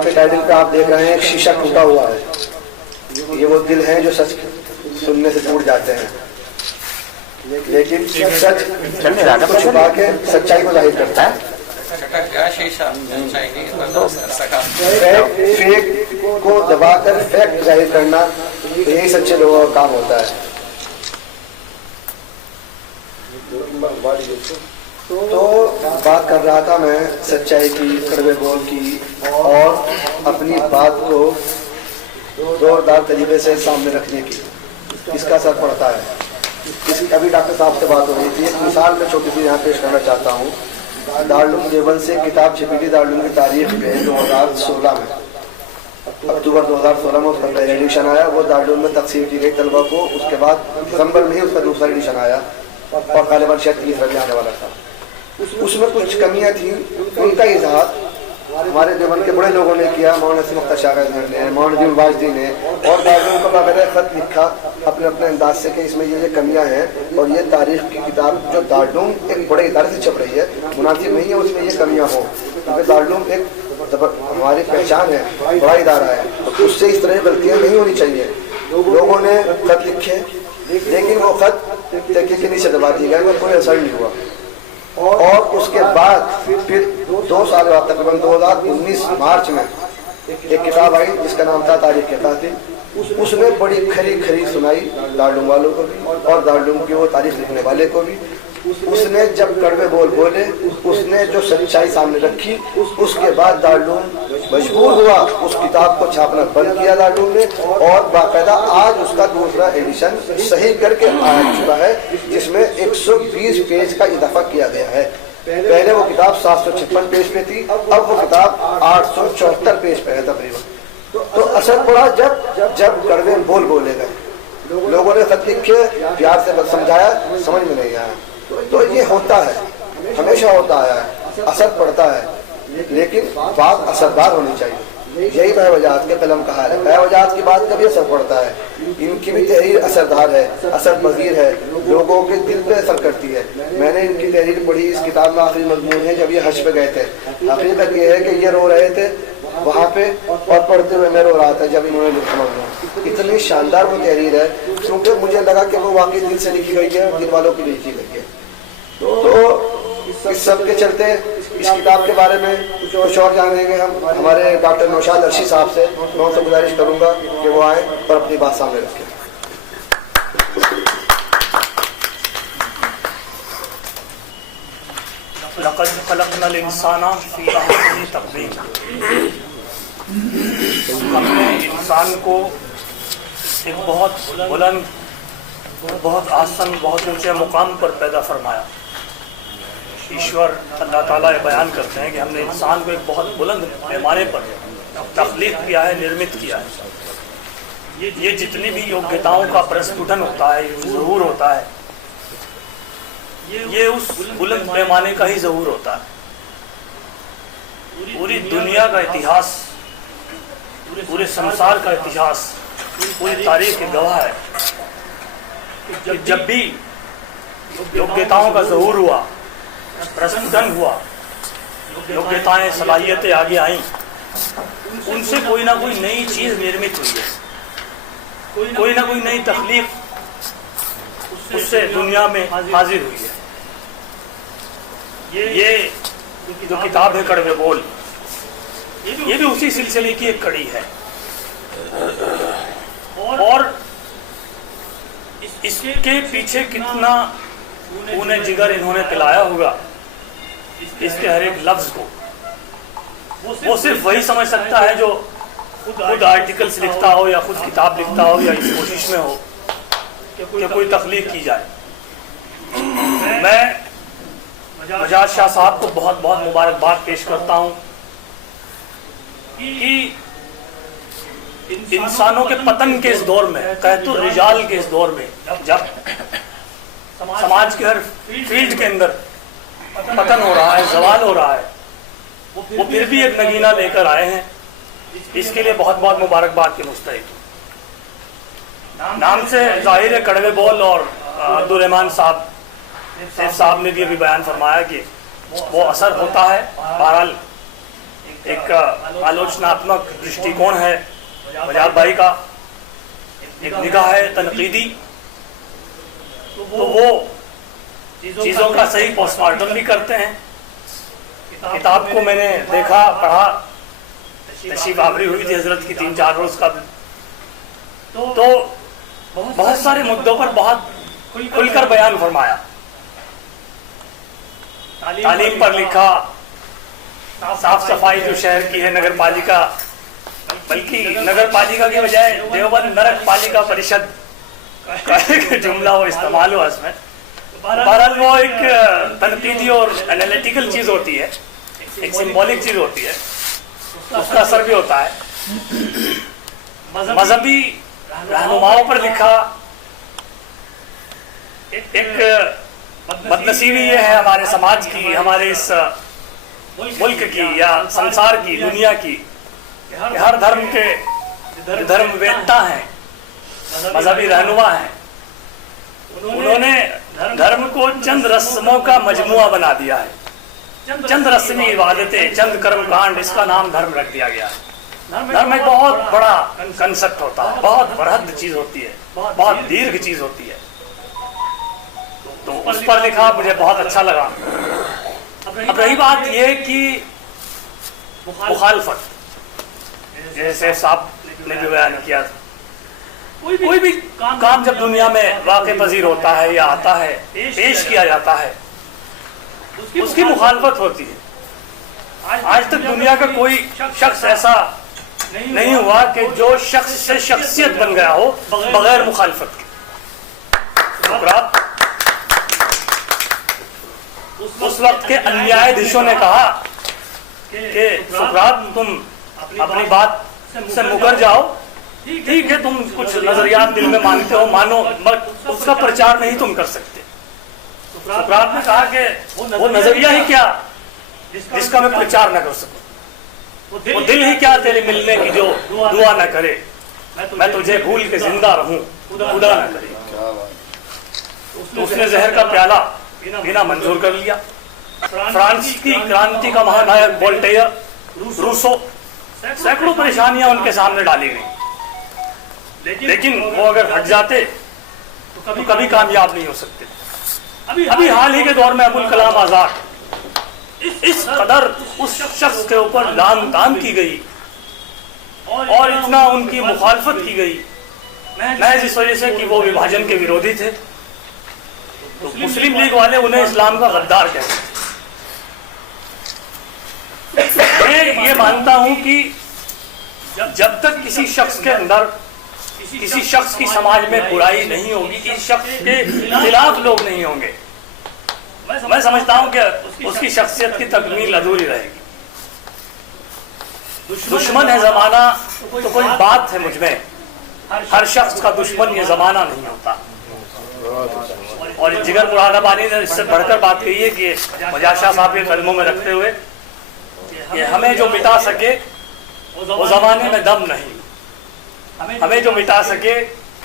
किताब के टाइटल पे आप देख रहे हैं, एक शीशा टूटा हुआ है। ये वो दिल हैं जो सच सुनने से टूट जाते हैं, लेकिन सच को छुपा के सच्चाई को जाहिर करता है। फेक को दबाकर फैक्ट जाहिर करना, यही सच्चे लोगों का काम होता है। तो बात कर रहा था मैं सच्चाई की, कड़वे बोल की, और अपनी बात को जोरदार तरीके से सामने रखने की। इसका असर पड़ता है। अभी डॉक्टर साहब से बात हो रही थी, एक मिसाल मैं छोटी सी यहाँ पेश करना चाहता हूँ। दारुल देवबंद से किताब छपी थी दारुल की तारीख में 2016 में, अक्टूबर 2016 में उसका पहला एडिशन आया। वो दारुल में तकसीम की गई तलबा को। उसके बाद दिसंबर में ही उसका दूसरा एडिशन आया और गालिबन शायद तीसरा भी आने वाला था। उसमें कुछ कमियां थी, उनका इजहार हमारे देवबंद के बड़े लोगों ने किया। मौलाना नसीम अख्तर शाह ने, मौलाना वाजदी ने, और दारुल को बाकायदा खत लिखा अपने अपने अंदाज से कि इसमें ये कमियां हैं और ये तारीख की किताब जो दारुल एक बड़े इदारे से छप रही है, मुनासिब नहीं है उसमें ये कमियां हो, क्योंकि दारुल एक हमारी पहचान है, बड़ा इदारा है, तो उससे इस तरह गलतियां नहीं होनी चाहिए। लोगों ने खत लिखे, लेकिन वो खत तहकीक के नीचे दबा दिए गए, कोई असर नहीं हुआ। और उसके बाद फिर 2 साल बाद तकरीबन 2019 मार्च में एक किताब आई जिसका नाम था तारीख के कातिल। उसने बड़ी खरी सुनाई दारुल वालों को भी और दारुल की वो तारीख लिखने वाले को भी। उसने जब कड़वे बोल बोले, उसने जो सच्चाई सामने रखी, उसके बाद दारुल मजबूर हुआ उस किताब को छापना बंद किया दारुल ने, और बाकायदा आज उसका दूसरा एडिशन सही करके आ चुका है, जिसमें 120 पेज का इजाफा किया गया है। पहले वो किताब 756 पेज पे थी, अब वो किताब 874 पेज पे है तकरीबन। तो असर पड़ा जब कड़वे बोल बोले गए, लोगों ने खत लिखे, प्यार से समझाया, समझ में नहीं आया। तो ये होता है, हमेशा होता आया है, असर पड़ता है, लेकिन बात असरदार होनी चाहिए। यही बहवजात के कलम का हाल है। बहवजात की बात का भी असर पड़ता है, इनकी भी तहरीर असरदार है, असर पजीर है, लोगों के दिल पे असर करती है। मैंने इनकी तहरीर पढ़ी, इस किताब में आखिरी मजमून है जब ये हज पे गए थे। हकीकत ये है कि ये रो रहे थे वहाँ पे, और पढ़ते हुए मैं रो रहा था जब इन्होंने लिखा। इतनी शानदार वो तहरीर है, क्योंकि मुझे लगा कि वो वाकई दिल से लिखी गई है, दिल वालों की लिखी गई है। तो इस सब के चलते इस किताब के बारे में कुछ और जानेंगे हम हमारे डॉक्टर नौशाद अर्शी साहब से। मैं उनसे गुजारिश करूंगा कि वो आए और अपनी बात सामने रखें। हमने इंसान को एक बहुत बुलंद, बहुत आसन, बहुत ऊंचे मुकाम पर पैदा फरमाया। ईश्वर अल्लाह ताला ये बयान करते हैं कि हमने इंसान को एक बहुत बुलंद पैमाने पर तख्लीक किया है, निर्मित किया है। ये जितनी भी योग्यताओं का प्रस्फुटन होता है, ज़हूर होता है, ये उस बुलंद पैमाने का ही ज़हूर होता है। पूरी दुनिया का इतिहास, पूरे संसार का इतिहास, पूरी तारीख की गवाह है कि जब भी योग्यताओं का ज़हूर हुआ, प्रस्फुटन हुआ, योग्यताएं, सलाहियतें आगे आईं, उनसे कोई ना कोई नई चीज़ निर्मित हुई है, कोई ना कोई नई तख्लीक उससे दुनिया में हाजिर हुई है। ये जो किताब है कड़वे बोल, ये भी उसी सिलसिले की एक कड़ी है। और इसके पीछे कितना उन्हें जिगर इन्होंने पिलाया होगा, इसके हर एक लफ्ज को वो सिर्फ वही समझ सकता है जो खुद आर्टिकल्स लिखता हो या खुद किताब लिखता हो या इस कोशिश में हो कि कोई तख्लीक की जाए। मैं मजाज शाह साहब को बहुत बहुत मुबारकबाद पेश करता हूँ कि इंसानों के पतन के इस दौर में, कहतुर रिजाल के इस दौर में, जब समाज के हर फील्ड के अंदर पतन हो रहा है, जवाल हो रहा है, वो फिर भी एक नगीना लेकर आए हैं। इसके लिए बहुत बहुत मुबारकबाद के मुस्तहिक। नाम से जाहिर है कड़वे बोल, और अब्दुल रहमान साहब ने भी अभी बयान फरमाया कि वो असर होता है। बहरहाल एक आलोचनात्मक दृष्टिकोण है वजाद भाई का, एक निगाह है तनकीदी, तो वो चीज़ों का सही पोस्टमार्टम भी करते हैं। किताब को मैंने देखा, पढ़ा, तशरीफ आवरी हुई थी हजरत की 3-4 रोज का, तो बहुत सारे मुद्दों पर बहुत खुलकर बयान फरमाया। तालीम पर लिखा, साफ सफाई जो शहर की है नगर पालिका, बल्कि नगर पालिका के बजाय देवबंद नरक पालिका परिषद का जुमला वो इस्तेमाल हुआ इसमें। बहरहाल वो एक तनकीदी और एनालिटिकल चीज होती है, एक सिंबॉलिक चीज होती है, उसका असर भी होता है। मजहबी रहनुमाओं पर लिखा, एक बदनसीबी ये है हमारे समाज की, हमारे इस मुल्क की या संसार की, दुनिया की, हर धर्म के धर्मवेत्ता हैं, मजहबी रहनुमा हैं, उन्होंने धर्म को चंद रस्मों का मजमुआ बना दिया है, चंद रस्मी इबादतें, चंद कर्मकांड, इसका नाम धर्म रख दिया गया है। धर्म एक बहुत बड़ा कंसेप्ट होता है, बहुत बृहद चीज होती है, बहुत दीर्घ चीज होती है। तो उस पर लिखा, मुझे बहुत अच्छा लगा। अब रही बात यह कि मुखालफत, जैसे साहब ने भी बयान किया था, कोई भी काम जब दुनिया में वाक़ई पजीर होता है या आता है, पेश किया जाता है, उसकी मुखालफत होती है। आज तक दुनिया का कोई शख्स ऐसा नहीं हुआ कि जो शख्स से शख्सियत बन गया हो बगैर मुखालफत के। सुकरात, उस वक्त के अन्यायाधीशों ने कहा कि सुकरात, तुम अपनी बात से मुकर जाओ, ठीक है, तुम कुछ नजरियात दिल में मानते हो, मानो, बट उसका प्रचार नहीं तुम कर सकते। सुकरात ने कहा कि वो नजरिया ही क्या जिसका मैं प्रचार न कर सकूं, वो दिल ही क्या तेरे मिलने की जो दुआ न करे, मैं तुझे भूल के जिंदा रहूं, खुदा न करे। तो उसने जहर का प्याला बिना मंजूर कर लिया। फ्रांस की क्रांति का महानायक वोल्टेयर, रूसो, सैकड़ों परेशानियां उनके सामने डाली गई, लेकिन वो अगर हट जाते तो कभी कामयाब नहीं हो सकते। अभी हाल ही के दौर में अबुल कलाम आजाद इस कदर उस शख्स के ऊपर लान तान की गई और इतना उनकी मुखालफत की गई, महज इस वजह से कि वो विभाजन के विरोधी थे। तो मुस्लिम लीग वाले उन्हें इस्लाम का गद्दार कहते हैं। मैं ये मानता हूं कि जब तक किसी शख्स के अंदर, किसी शख्स की समाज में बुराई नहीं होगी, किसी शख्स के खिलाफ लोग नहीं होंगे, मैं समझता हूं कि उसकी शख्सियत की तकमील अधूरी रहेगी। दुश्मन है जमाना तो कोई बात है मुझमें, हर शख्स का दुश्मन ये जमाना नहीं होता। और जिगर मुरादाबादी ने इससे बढ़कर बात कही है कि मजाशा साहब के कदमों में रखते हुए कि हमें जो मिटा सके वो जमाने में दम नहीं, हमें जो मिटा सके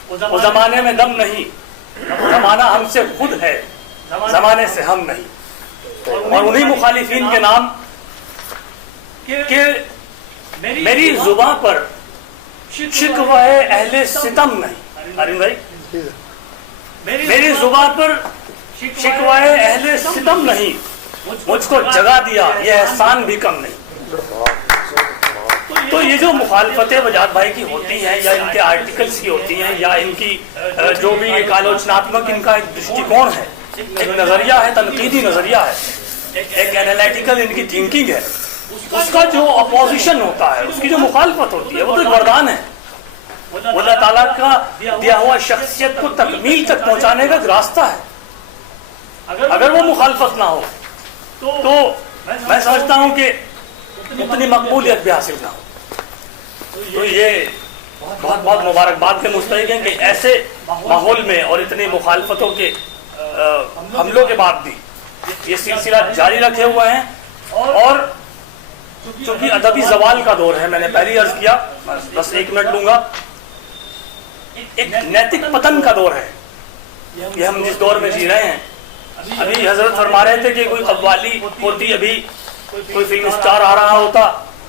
वो जमाने में दम नहीं, जमाना हमसे खुद है, जमाने से हम नहीं। और उन्हीं मुखालिफिन के नाम के मेरी जुबान पर शिकवा है अहले सितम नहीं। अरे भाई, मेरी जुबान पर शिकवा है अहले सितम नहीं, मुझको जगा दिया ये एहसान भी कम नहीं। तो ये जो मुखालफतें वजाद भाई की होती हैं या इनके आर्टिकल्स की होती हैं या इनकी जो भी एक आलोचनात्मक इनका एक दृष्टिकोण है, एक नजरिया है, तनकीदी नजरिया है, एक एनालिटिकल इनकी थिंकिंग है, उसका जो अपोजिशन होता है, उसकी जो मुखालफत होती है, वो तो एक वरदान है। अल्लाह ताला का दिया हुआ शख्सियत को तकमील तक पहुंचाने का एक रास्ता है। अगर वो मुखालफत ना हो तो मैं समझता हूं कि उतनी मकबूलियत भी हासिल ना हो। तो ये बहुत मुबारकबाद के मुस्तहिक हैं कि ऐसे माहौल में और इतनी मुखालफतों के हमलों के बाद भी ये सिलसिला जारी रखे हुए हैं। और चूंकि अदबी जवाल का दौर है, मैंने पहले अर्ज किया, बस 1 मिनट लूंगा, एक नैतिक पतन का दौर है ये हम जिस दौर में जी रहे हैं। अभी हजरत फरमा रहे थे कि कोई कव्वाली होती, अभी कोई फिल्म स्टार आ रहा होता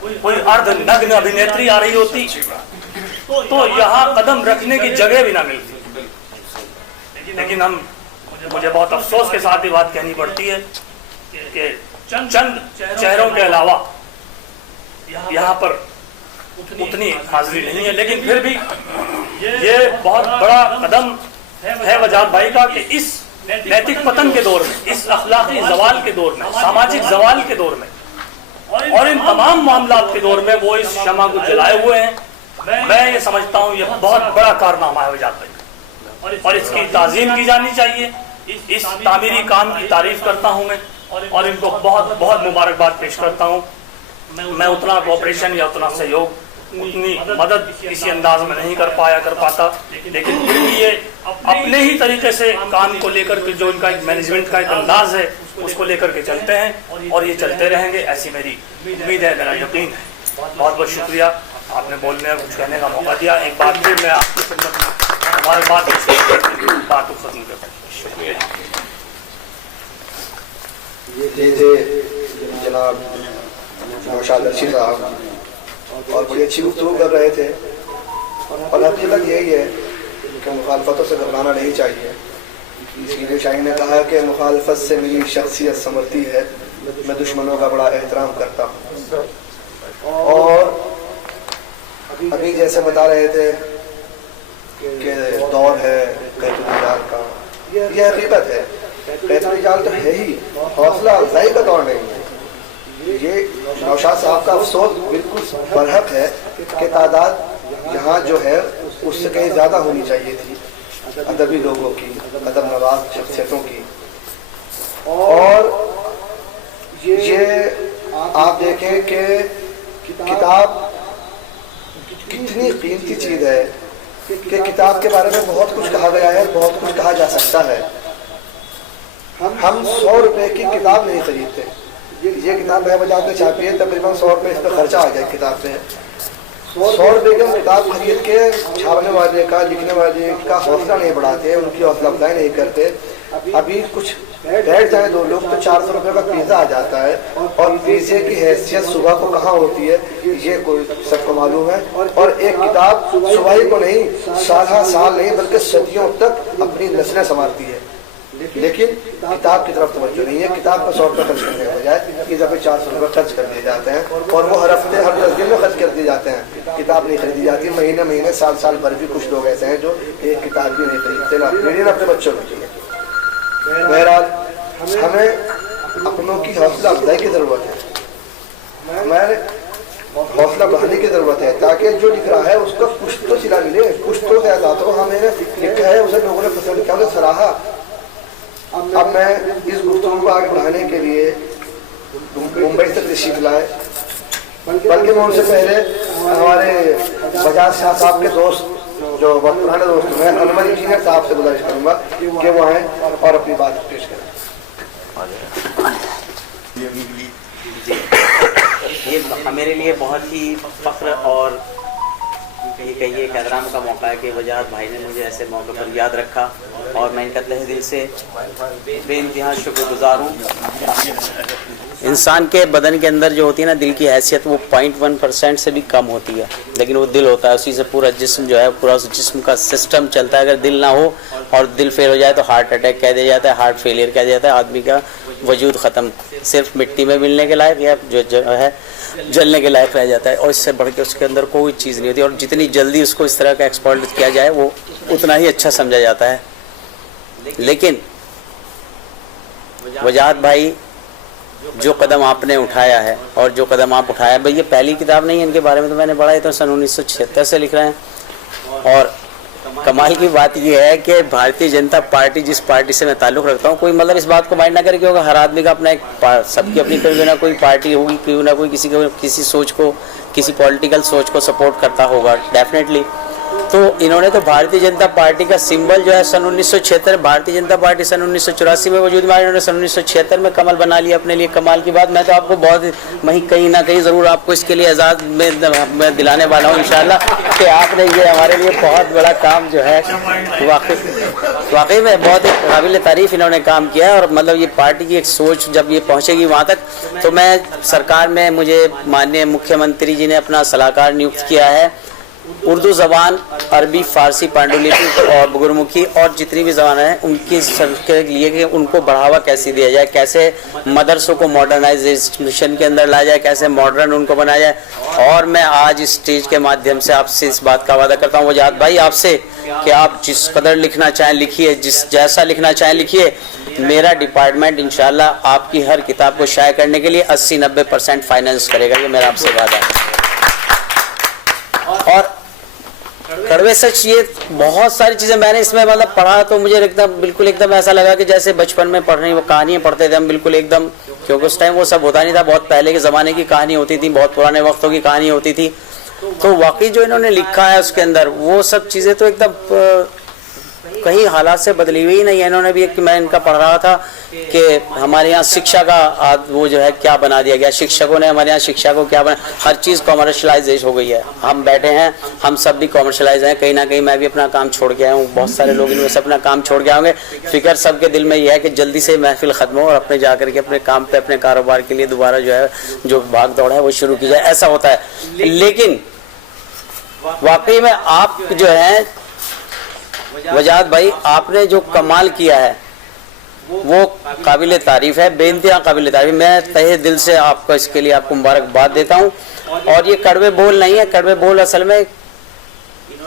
कोई अर्ध नग्न अभिनेत्री आ रही होती तो यहाँ कदम रखने की जगह भी ना मिलती। लेकिन मुझे बहुत अफसोस के साथ ये बात कहनी पड़ती है कि चंद चेहरों के अलावा यहाँ पर उतनी हाजिरी नहीं है। लेकिन फिर भी ये बहुत बड़ा कदम है वजाहत भाई का कि इस नैतिक पतन के दौर में, इस अखलाकी जवाल के दौर में, सामाजिक जवाल के दौर में और इन तमाम मामलात के दौर में वो इस शमा को जलाए हुए हैं। मैं ये समझता हूँ ये बहुत बड़ा कारनामा है वजाहत भाई और इसकी ताज़ीम की जानी चाहिए। इस तामीरी काम की तारीफ करता हूँ मैं और इनको बहुत बहुत मुबारकबाद पेश करता हूँ। मैं उतना कोऑपरेशन या उतना सहयोग, उतनी मदद किसी अंदाज में नहीं कर पाता, लेकिन फिर भी ये अपने ही तरीके से काम को लेकर के जो इनका एक मैनेजमेंट का एक अंदाज है उसको लेकर के चलते हैं और ये चलते रहेंगे, ऐसी मेरी उम्मीद है, मेरा यकीन है। बहुत बहुत शुक्रिया, आपने बोलने और कुछ कहने का मौका दिया। एक बार फिर मैं आपकी खिदमत में हमारे बात को खत्म करता हूँ। शुक्रिया। ये थे जनाब नौशाद अर्शी साहब और बड़ी अच्छी गुफ्तगू कर रहे थे और हकीकत यही है कि मुखालफतों से घबराना नहीं चाहिए। इसलिए शाहीन ने कहा कि मुखालफत से मेरी शख्सियत संवरती है, मैं दुश्मनों का बड़ा एहतराम करता हूँ। और अभी जैसे बता रहे थे कि दौर है कैद-ए-रिजाल का, यह हकीकत है। कैद-ए-रिजाल तो है ही, हौसला अफजाई का दौर नहीं है। ये नौशाद साहब का अफसोस बिल्कुल बरहक है कि तादाद यहाँ जो है उससे कहीं ज़्यादा होनी चाहिए थी अदबी लोगों की, अदब नवाज शख्सियतों की। और ये आप देखें कि किताब कितनी कीमती चीज़ है कि किताब के बारे में बहुत कुछ कहा गया है, बहुत कुछ कहा जा सकता है। हम 100 रुपए की किताब नहीं खरीदते। ये किताब है बजाज में छापी है, तकरीबन 100 रुपये इस पर खर्चा आ जाए किताब पे। 100 रुपये की किताब खरीद के छापने वाले का, लिखने वाले का हौसला नहीं बढ़ाते, उनकी हौसला अफजाई नहीं करते। अभी कुछ बैठ जाए 2 लोग तो 400 रुपये का पिज़्ज़ा आ जाता है और पिज़्ज़े की हैसियत सुबह को कहाँ होती है ये कोई सबको मालूम है। और एक किताब सुबह ही को नहीं, साल नहीं बल्कि सदियों तक अपनी नस्लें संवारती है। लेकिन किताब की तरफ तवज्जो नहीं है। किताब पर 100 रुपये खर्च करने के बजाय इस दफ़े 400 रुपये खर्च कर दिए जाते हैं और वो हर हफ्ते, हर 10 दिन में खर्च कर दिए जाते हैं। किताब नहीं खरीदी जाती, महीने साल भर भी कुछ लोग ऐसे हैं जो एक किताब भी नहीं खरीदते, ना पीढ़ी अपने बच्चों को चाहिए। बहरहाल हमें अपनों की हौसला अफजाई की ज़रूरत है, हमें हौसला बढ़ाने की ज़रूरत है ताकि जो लिख रहा है उसका कुछ तो सिला मिले, कुछ तो ज़्यादा तो हमें लिखा है उसे लोगों ने पसंद किया, उसे सराहा। अब मैं इस गुफ्तगू को आगे बढ़ाने के लिए मुंबई से तशरीफ लाए, बल्कि मैं उनसे पहले हमारे बजाज शाह साहब के दोस्त जो बहुत पुराने दोस्त हैं, अनवर इंजीनियर साहब से गुजारिश करूँगा कि वो आएँ और अपनी बात पेश करें। ये मेरे लिए बहुत ही फख्र और ये कहिए एक एहतराम का मौका है कि वजाहत भाई ने मुझे ऐसे मौके पर याद रखा और मैं इनका तहे दिल से बेइंतहा शुक्रगुजार हूँ। इंसान के बदन के अंदर जो होती है ना दिल की हैसियत, वो 0.1% से भी कम होती है, लेकिन वो दिल होता है, उसी से पूरा जिस्म जो है, पूरा उस जिस्म का सिस्टम चलता है। अगर दिल ना हो और दिल फेल हो जाए तो हार्ट अटैक कह दिया जाता है, हार्ट फेलियर कह दिया जाता है, आदमी का वजूद ख़त्म, सिर्फ मिट्टी में मिलने के लायक या जो है जलने के लायक रह जाता है। और इससे बढ़ के उसके अंदर कोई चीज़ नहीं होती और जितनी जल्दी उसको इस तरह का एक्सप्लॉइट किया जाए वो उतना ही अच्छा समझा जाता है। लेकिन वजाहत भाई जो कदम आपने उठाया है और जो कदम आप उठाया, भाई ये पहली किताब नहीं है इनके बारे में, तो मैंने पढ़ा है तो सन 1976 से लिख रहे हैं। और कमाल की बात यह है कि भारतीय जनता पार्टी, जिस पार्टी से मैं ताल्लुक़ रखता हूँ, कोई मतलब इस बात को माइंड ना करे कि होगा, हर आदमी का अपना एक सबकी अपनी कोई ना कोई पार्टी होगी, क्यों ना कोई किसी सोच को, किसी पॉलिटिकल सोच को सपोर्ट करता होगा डेफिनेटली। तो इन्होंने तो भारतीय जनता पार्टी का सिंबल जो है सन 1976, भारतीय जनता पार्टी सन 1984 में वजूद में आई, इन्होंने सन 1976 में कमल बना लिया अपने लिए। कमाल की बात। मैं तो आपको बहुत कहीं ना कहीं ज़रूर आपको इसके लिए एजाज़ में दिलाने वाला हूँ इंशाल्लाह कि आपने ये हमारे लिए बहुत बड़ा काम जो है वाकई में बहुत काबिल तारीफ़ इन्होंने काम किया है। और मतलब ये पार्टी की एक सोच जब ये पहुँचेगी वहाँ तक, तो मैं सरकार में मुझे माननीय मुख्यमंत्री जी ने अपना सलाहकार नियुक्त किया है। उर्दू ज़बान, अरबी, फ़ारसी, पांडुलिपि और गुरमुखी और जितनी भी ज़बानें हैं उनकी के लिए कि उनको बढ़ावा कैसे दिया जाए, कैसे मदरसों को मॉडर्नाइजेशन के अंदर लाया जाए, कैसे मॉडर्न उनको बनाया जाए। और मैं आज इस स्टेज के माध्यम से आपसे इस बात का वादा करता हूँ वजाहत भाई आपसे कि आप जिस कदर लिखना चाहें लिखिए, जिस जैसा लिखना चाहें लिखिए। मेरा डिपार्टमेंट इंशाल्लाह आपकी हर किताब को शाये करने के लिए 80-90% फाइनेंस करेगा, ये मेरा आपसे वादा है। और कड़वे सच, ये बहुत सारी चीज़ें मैंने इसमें मतलब पढ़ा तो मुझे एकदम बिल्कुल एकदम ऐसा लगा कि जैसे बचपन में पढ़ने वो कहानियाँ पढ़ते थे हम, बिल्कुल एकदम, क्योंकि उस टाइम वो सब होता नहीं था, बहुत पहले के ज़माने की कहानी होती थी, बहुत पुराने वक्तों की कहानी होती थी। तो वाकई जो इन्होंने लिखा है उसके अंदर वो सब चीज़ें तो एकदम कहीं हालात से बदली हुई नहीं है। इन्होंने भी एक, मैं इनका पढ़ रहा था कि हमारे यहाँ शिक्षा का वो जो है क्या बना दिया गया, शिक्षकों ने हमारे यहाँ शिक्षा को क्या बना, हर चीज़ कॉमर्शलाइज हो गई है। हम बैठे हैं, हम सब भी कॉमर्शलाइज हैं, कहीं ना कहीं मैं भी अपना काम छोड़ के आया हूँ, बहुत सारे लोग इनमें से अपना काम छोड़ के आएंगे। फिक्र सबके दिल में यह है कि जल्दी से महफिल ख़त्म हो और अपने जा करके अपने काम पे, अपने कारोबार के लिए दोबारा जो है जो भाग दौड़ है वो शुरू की जाए, ऐसा होता है। लेकिन वाकई में आप जो है वजाहत भाई, आपने जो कमाल किया है वो काबिल तारीफ़ है, बेइंतहा काबिल तारीफ़। मैं तहे दिल से आपको इसके लिए आपको मुबारकबाद देता हूँ। और ये कड़वे बोल नहीं है, कड़वे बोल असल में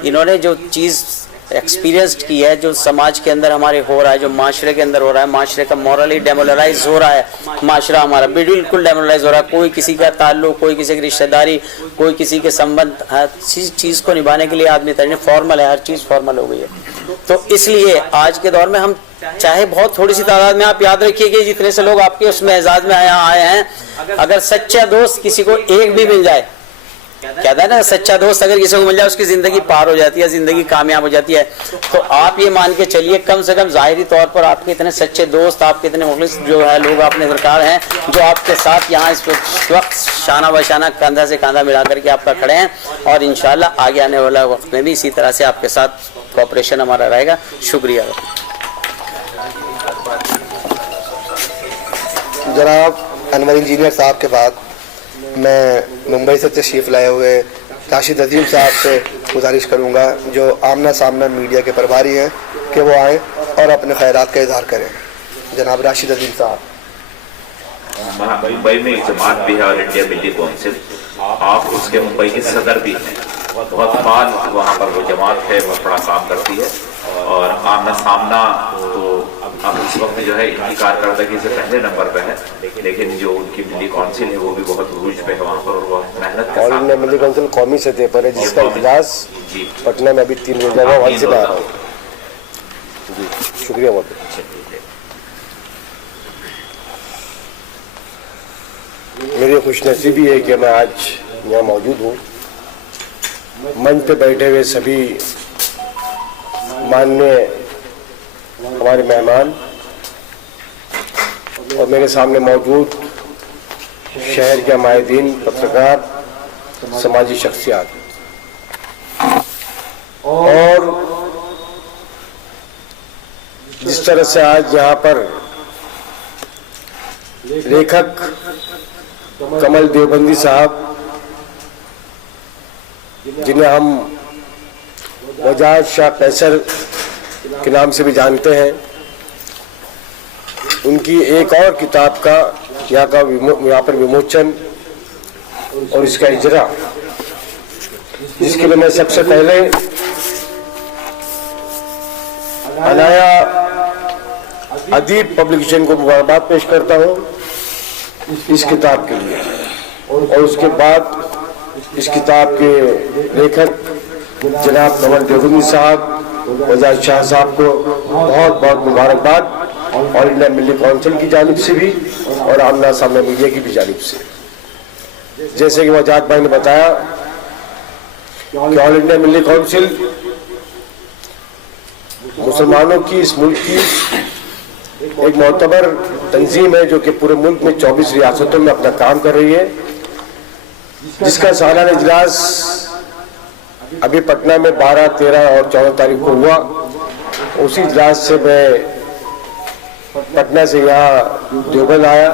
इन्होंने जो चीज़ एक्सपीरियंस की है, जो समाज के अंदर हमारे हो रहा है, जो माशरे के अंदर हो रहा है, माशरे का मॉरली डेमोरलाइज हो रहा है, माशरा हमारा बिल्कुल डेमोरलाइज हो रहा है। कोई किसी का ताल्लुक, कोई किसी की रिश्तेदारी, कोई किसी के संबंध, हर चीज़ को निभाने के लिए आदमी तरीके फॉर्मल है, हर चीज़ फॉर्मल हो गई है। तो इसलिए आज के दौर में हम चाहे बहुत थोड़ी सी तादाद में, आप याद रखिए कि जितने से लोग आपके उसमें एजाज में आए हैं, अगर सच्चा दोस्त किसी को एक भी मिल जाए, कहता है ना सच्चा दोस्त अगर किसी को मिल जाए उसकी ज़िंदगी पार हो जाती है, ज़िंदगी कामयाब हो जाती है। तो आप ये मान के चलिए कम से कम ज़ाहिरी तौर पर आपके इतने सच्चे दोस्त, आपके इतने मुखलिस जो है लोग आपने दरकार हैं, जो आपके साथ यहाँ इस वक्त शाना बशाना कंधा से कंधा मिला करके आपका खड़े हैं। और इंशाल्लाह आगे आने वाला वक्त में भी इसी तरह से आपके साथ कोऑपरेशन हमारा रहेगा। शुक्रिया। जनाब अनवर इंजीनियर साहब के बाद मैं मुंबई से तशरीफ़ लाए हुए राशिद अजीम साहब से गुजारिश करूंगा, जो आमना सामना मीडिया के प्रभारी हैं, कि वो आएँ और अपने ख़ैरात का इजहार करें। जनाब राशिद अजीम साहब। मुंबई में जमात भी है और इंडिया मिली कौंसिल, आप उसके मुंबई के सदर भी हैं, बहुत फाल वहाँ पर वो जमात है, बहुत बड़ा काम करती है। और आमना सामना तो अब इस वक्त जो है इनकी कारकर्दगी से पहले नंबर पे है, लेकिन जो उनकी मिली काउंसिल है वो भी बहुत उरूज पे है वहाँ पर, और बहुत मेहनत के साथ। मिली काउंसिल कौमी सतह पर है, जिसका इजलास पटना में अभी 3 रोज़ लगा, वहाँ से बाहर आया। जी शुक्रिया बहुत। मेरी खुशनसीबी है कि मैं आज यहाँ मौजूद हूँ। मंच पे बैठे हुए सभी माननीय हमारे मेहमान और मेरे सामने मौजूद शहर के माहिदीन, पत्रकार, समाजी शख्सियात, और जिस तरह से आज यहाँ पर लेखक कमल देवबंदी साहब, जिन्हें हम वजाहत शाह कैसर के नाम से भी जानते हैं, उनकी एक और किताब का यहाँ पर विमोचन और इसका इजरा, जिसके लिए मैं सबसे पहले अनाया अदीब पब्लिकेशन को मुबारकबाद पेश करता हूँ इस किताब के लिए, और उसके बाद इस किताब के लेखक जनाब कमल देवबंदी साहब, वजाहत शाह साहब को बहुत बहुत मुबारकबाद, ऑल इंडिया मिली काउंसिल की जानिब से भी और आमना सामना मीडिया की भी जानिब से। जैसे कि वजाहत भाई ने बताया कि ऑल इंडिया मिली काउंसिल मुसलमानों की, इस मुल्क की एक मोतबर तंजीम है जो कि पूरे मुल्क में 24 रियासतों में अपना काम कर रही है, जिसका सालाना इजलास अभी पटना में 12, 13 और 14 तारीख को हुआ। उसी इजलास से मैं पटना से यहाँ देवबंद आया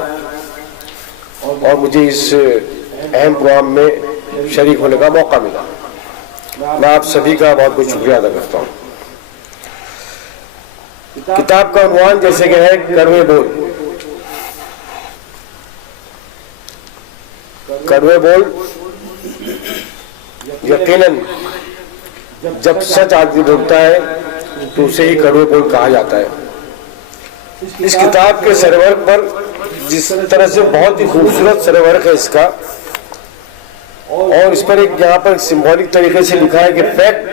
और मुझे इस अहम प्रोग्राम में शरीक होने का मौका मिला। मैं आप सभी का बहुत बहुत शुक्रिया अदा करता हूँ। किताब का उन्वान जैसे कि है कड़वे बोल। कड़वे बोल यकीनन जब सच आदमी बोलता है तो उसे ही कड़वे बोल कहा जाता है। इस किताब के सरवर्क पर जिस तरह से बहुत ही खूबसूरत सरवर्क है इसका, और इस पर एक यहाँ पर सिंबॉलिक तरीके से लिखा है कि फैक्ट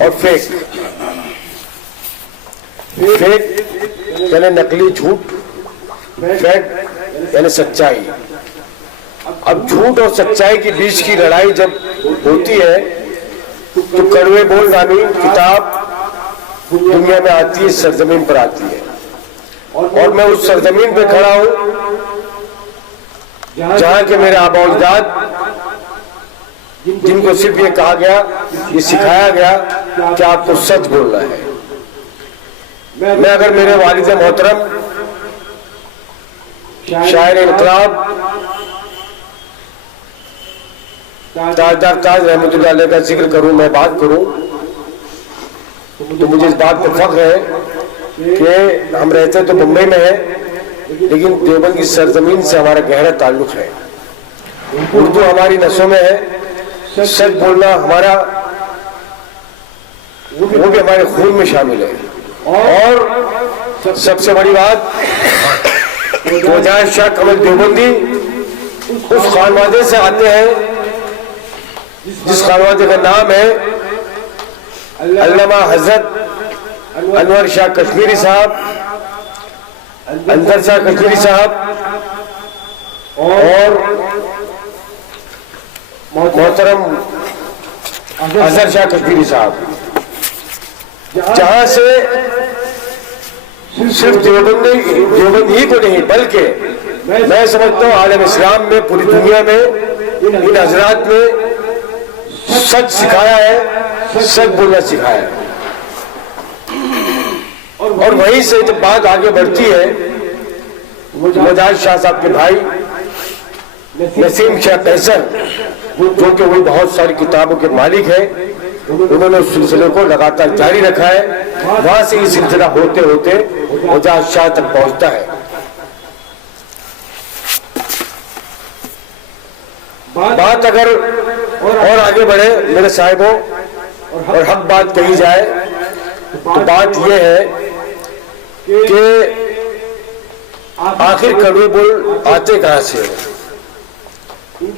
और फेक। फेक यानी नकली झूठ, फैक्ट यानी सच्चाई। अब झूठ और सच्चाई के बीच की लड़ाई जब होती है तो कड़वे बोल नामी किताब दुनिया में आती है, सरजमीन पर आती है। और मैं उस सरजमीन पे खड़ा हूं जहां के मेरे आबा अजदाद, जिनको सिर्फ ये कहा गया, ये सिखाया गया कि आपको सच बोलना है। मैं अगर मेरे वालिद मोहतरम शायर इनकलाब ताजदार ताज रहमतुल्लाह अलैह का जिक्र करूं, मैं बात करूं, तो मुझे इस बात पर फख्र है कि हम रहते तो मुंबई में हैं, लेकिन देवबंद की सरजमीन से हमारा गहरा ताल्लुक है। उर्दू हमारी नसों में है, सच बोलना हमारा, वो भी हमारे खून में शामिल है। और सबसे बड़ी बात, वजाहत शाह कमल देवबंदी उस खानवादे से आते हैं जिस खानवादे का नाम है अल्लामा हजरत अनवर शाह कश्मीरी साहब, अंदर शाह कश्मीरी साहब और मोहतरम अजहर शाह कश्मीरी साहब, जहां से सिर्फ देवबंद ही को नहीं बल्कि मैं समझता हूँ आलम इस्लाम में, पूरी दुनिया में इन हजरात ने सच सिखाया है, सच बोलना सिखाया है। और वहीं से जब बात आगे बढ़ती है, वजाहत शाह साहब के भाई नसीम शाह कैसर, जो कि वही बहुत सारी किताबों के मालिक हैं, उन्होंने उस सिलसिले को लगातार जारी रखा है। वहां से ये सिलसिला होते होते वजाहत शाह तक पहुंचता है। बात अगर और आगे बढ़े मेरे साहिबों और हक बात कही जाए तो बात यह है कि आखिर कड़वे बोल आते कहां से हैं,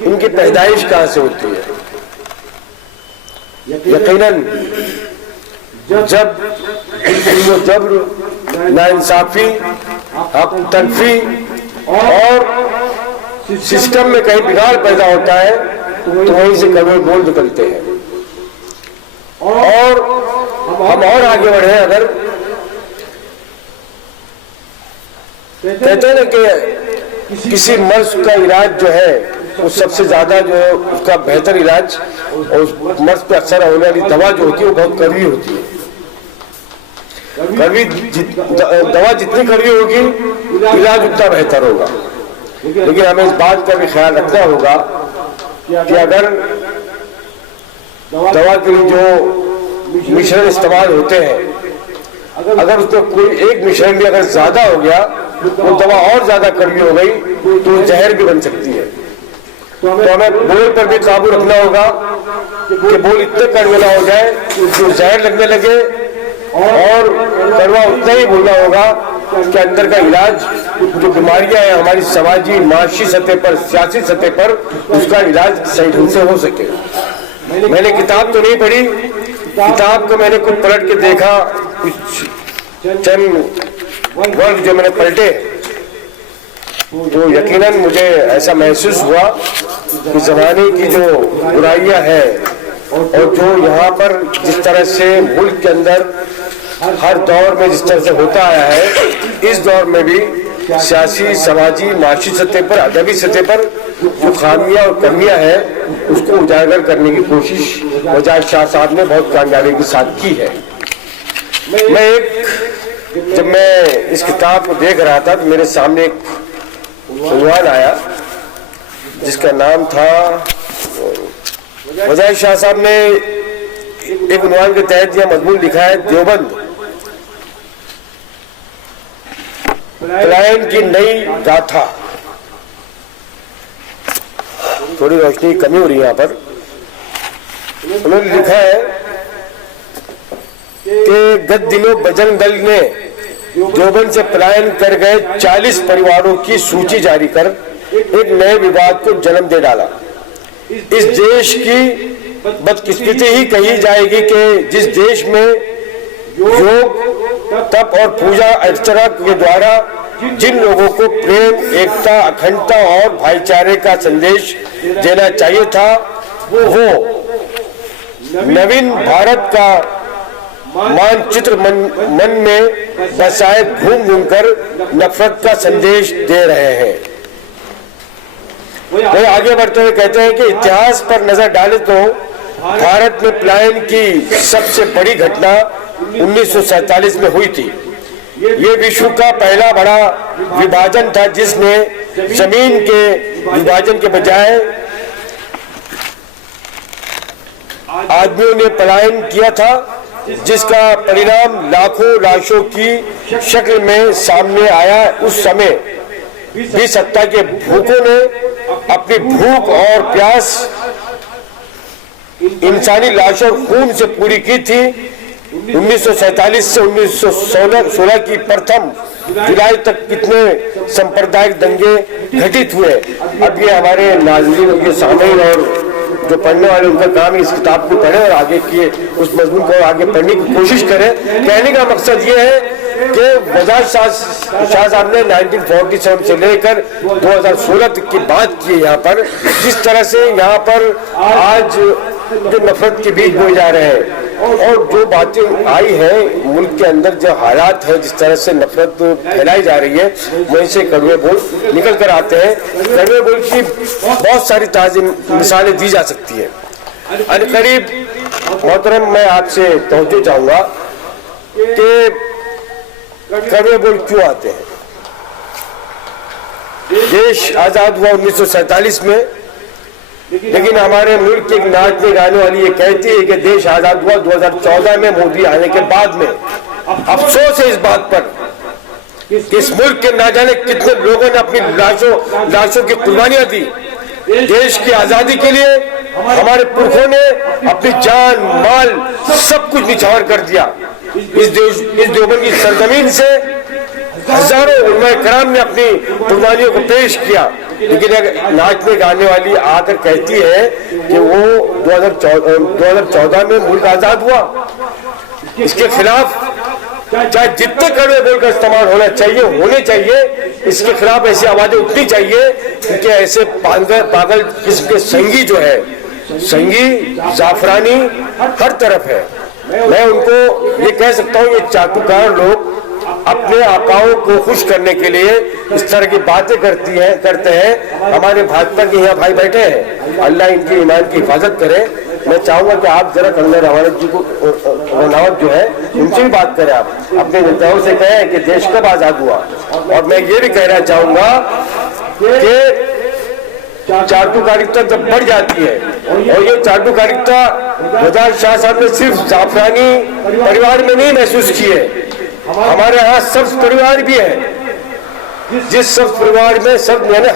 इनकी पैदाइश कहां से होती है। यकीनन जब जब्र, नाइंसाफी, हक तलफी और सिस्टम में कहीं बिगाड़ पैदा होता है तो वहीं से कड़वे बोल निकलते हैं। और हम और आगे बढ़े, अगर कहते हैं ना कि किसी मर्ज का इलाज जो है वो सबसे ज्यादा जो है उसका बेहतर इलाज और उस मर्ज पे असर होने वाली दवा जो होती है वो बहुत कड़वी होती है। दवा जितनी कड़वी होगी इलाज उतना बेहतर होगा। लेकिन हमें इस बात का भी ख्याल रखना होगा कि अगर दवा के लिए जो मिश्रण इस्तेमाल होते हैं, अगर उसमें कोई एक मिश्रण भी अगर ज्यादा हो गया, वो दवा और ज्यादा कड़वी हो गई तो जहर भी बन सकती है। तो हमें बोल पर भी काबू रखना होगा कि बोल इतने कड़वे ना हो जाए जो जहर लगने लगे, और कड़वा उतना ही बोलना होगा कि अंदर का इलाज, जो बीमारियां हैं हमारी समाजी माशी सतह पर, सियासी सतह पर, उसका इलाज सही ढंग से हो सके। मैंने किताब तो नहीं पढ़ी, किताब को मैंने कुछ पलट के देखा, कुछ चंद वर्ग जो मैंने पलटे तो यकीनन मुझे ऐसा महसूस हुआ कि जमाने की जो बुराइयां हैं और जो यहाँ पर जिस तरह से मुल्क के अंदर हर दौर में जिस तरह से होता आया है, इस दौर में भी सियासी, समाजी, माशी सतह पर, अदबी सतह पर जो खामियां और कमियां हैं उसको उजागर करने की कोशिश वजाद शाह साहब ने बहुत कामयाबी के साथ की है। जब मैं इस किताब को देख रहा था तो मेरे सामने एक उन्वान आया जिसका नाम था, वजाद शाह साहब ने एक उन्वान के तहत यह मजमून लिखा है, देवबंद पलायन की नई गाथा। थोड़ी रोशनी की कमी हो रही है यहाँ पर। उन्होंने लिखा है कि गत दिनों बजरंग दल ने देवबंद से पलायन कर गए 40 परिवारों की सूची जारी कर एक नए विवाद को जन्म दे डाला। इस देश की बदकिस्मती ही कही जाएगी कि जिस देश में योग, तप और पूजा अर्चना के द्वारा जिन लोगों को प्रेम, एकता, अखंडता और भाईचारे का संदेश देना चाहिए था, वो नवीन भारत का मानचित्र मन में बसाए घूम घूम कर नफरत का संदेश दे रहे हैं। वो आगे बढ़ते हुए कहते हैं कि इतिहास पर नजर डालें तो भारत में पलायन की सबसे बड़ी घटना 1947 में हुई थी। ये विश्व का पहला बड़ा विभाजन था जिसने जमीन के विभाजन के बजाय आदमियों ने पलायन किया था, जिसका परिणाम लाखों लाशों की शक्ल में सामने आया। उस समय भी सत्ता के भूखों ने अपनी भूख और प्यास इंसानी लाशों और खून से पूरी की थी। 1947 से 1916 की प्रथम जुलाई तक कितने सांप्रदायिक दंगे घटित हुए। अब ये हमारे नाज़रीन के सामने और जो पढ़ने वाले उनका काम है इस किताब को पढ़े और आगे की उस मजमून को आगे पढ़ने की कोशिश करें। कहने का मकसद ये है कि वजाद शाह साहब ने 1947 से लेकर 2016 तक की बात की है। यहाँ पर जिस तरह से यहाँ पर आज जो नफरत के बीज बोए जा रहे हैं और जो बातें आई है मुल्क के अंदर, जो हालात है, जिस तरह से नफरत फैलाई जा रही है, वहीं से कड़वे बोल निकल कर आते हैं। कड़वे बोल की बहुत सारी ताज़ी मिसालें दी जा सकती है। अनकरीब मोहतरम मैं आपसे तवज्जो चाहूंगा कि कड़वे बोल क्यों आते हैं। देश आजाद हुआ 1947 में, लेकिन हमारे मुल्क की एक नाचने गाने वाली ये कहती है कि देश आजाद हुआ 2014 में मोदी आने के बाद में। अफसोस है इस बात पर कि इस मुल्क के ना जाने कितने लोगों ने अपनी लाशों की कुर्बानियां दी देश की आजादी के लिए। हमारे पुरखों ने अपनी जान, माल सब कुछ निछावर कर दिया। इस देवबंद की सरजमीन से हजारों उलमाए कराम ने अपनी कुर्बानियों को पेश किया, लेकिन नाचने गाने वाली आकर कहती है कि वो 2014 में मुल्क आजाद हुआ। इसके खिलाफ चाहे जितने कड़वे बोल का इस्तेमाल होने चाहिए, इसके खिलाफ ऐसी आवाजें उठनी चाहिए, क्योंकि ऐसे पागल किस्म के संगी जो है, संगी जाफरानी हर तरफ है। मैं उनको ये कह सकता हूँ, ये चाटुकार लोग अपने आकाओं को खुश करने के लिए इस तरह की बातें करते हैं। हमारे भाजपा के यहाँ भाई बैठे हैं, अल्लाह इनकी ईमान की हिफाजत करे। मैं चाहूंगा कि आप जरा कंगना रनावत जी को, रनावत जो है, उनसे भी बात करें। आप अपने नेताओं से कहें कि देश कब आजाद हुआ। और मैं ये भी कहना चाहूंगा कि चाटुकारिता जब बढ़ जाती है, और ये चाटुकारिता वजाद शाह साहब ने सिर्फ जाफरानी परिवार में नहीं महसूस की है, हमारे यहाँ सब्ज परिवार भी है। जिस सब्ज परिवार में सब्ज यानी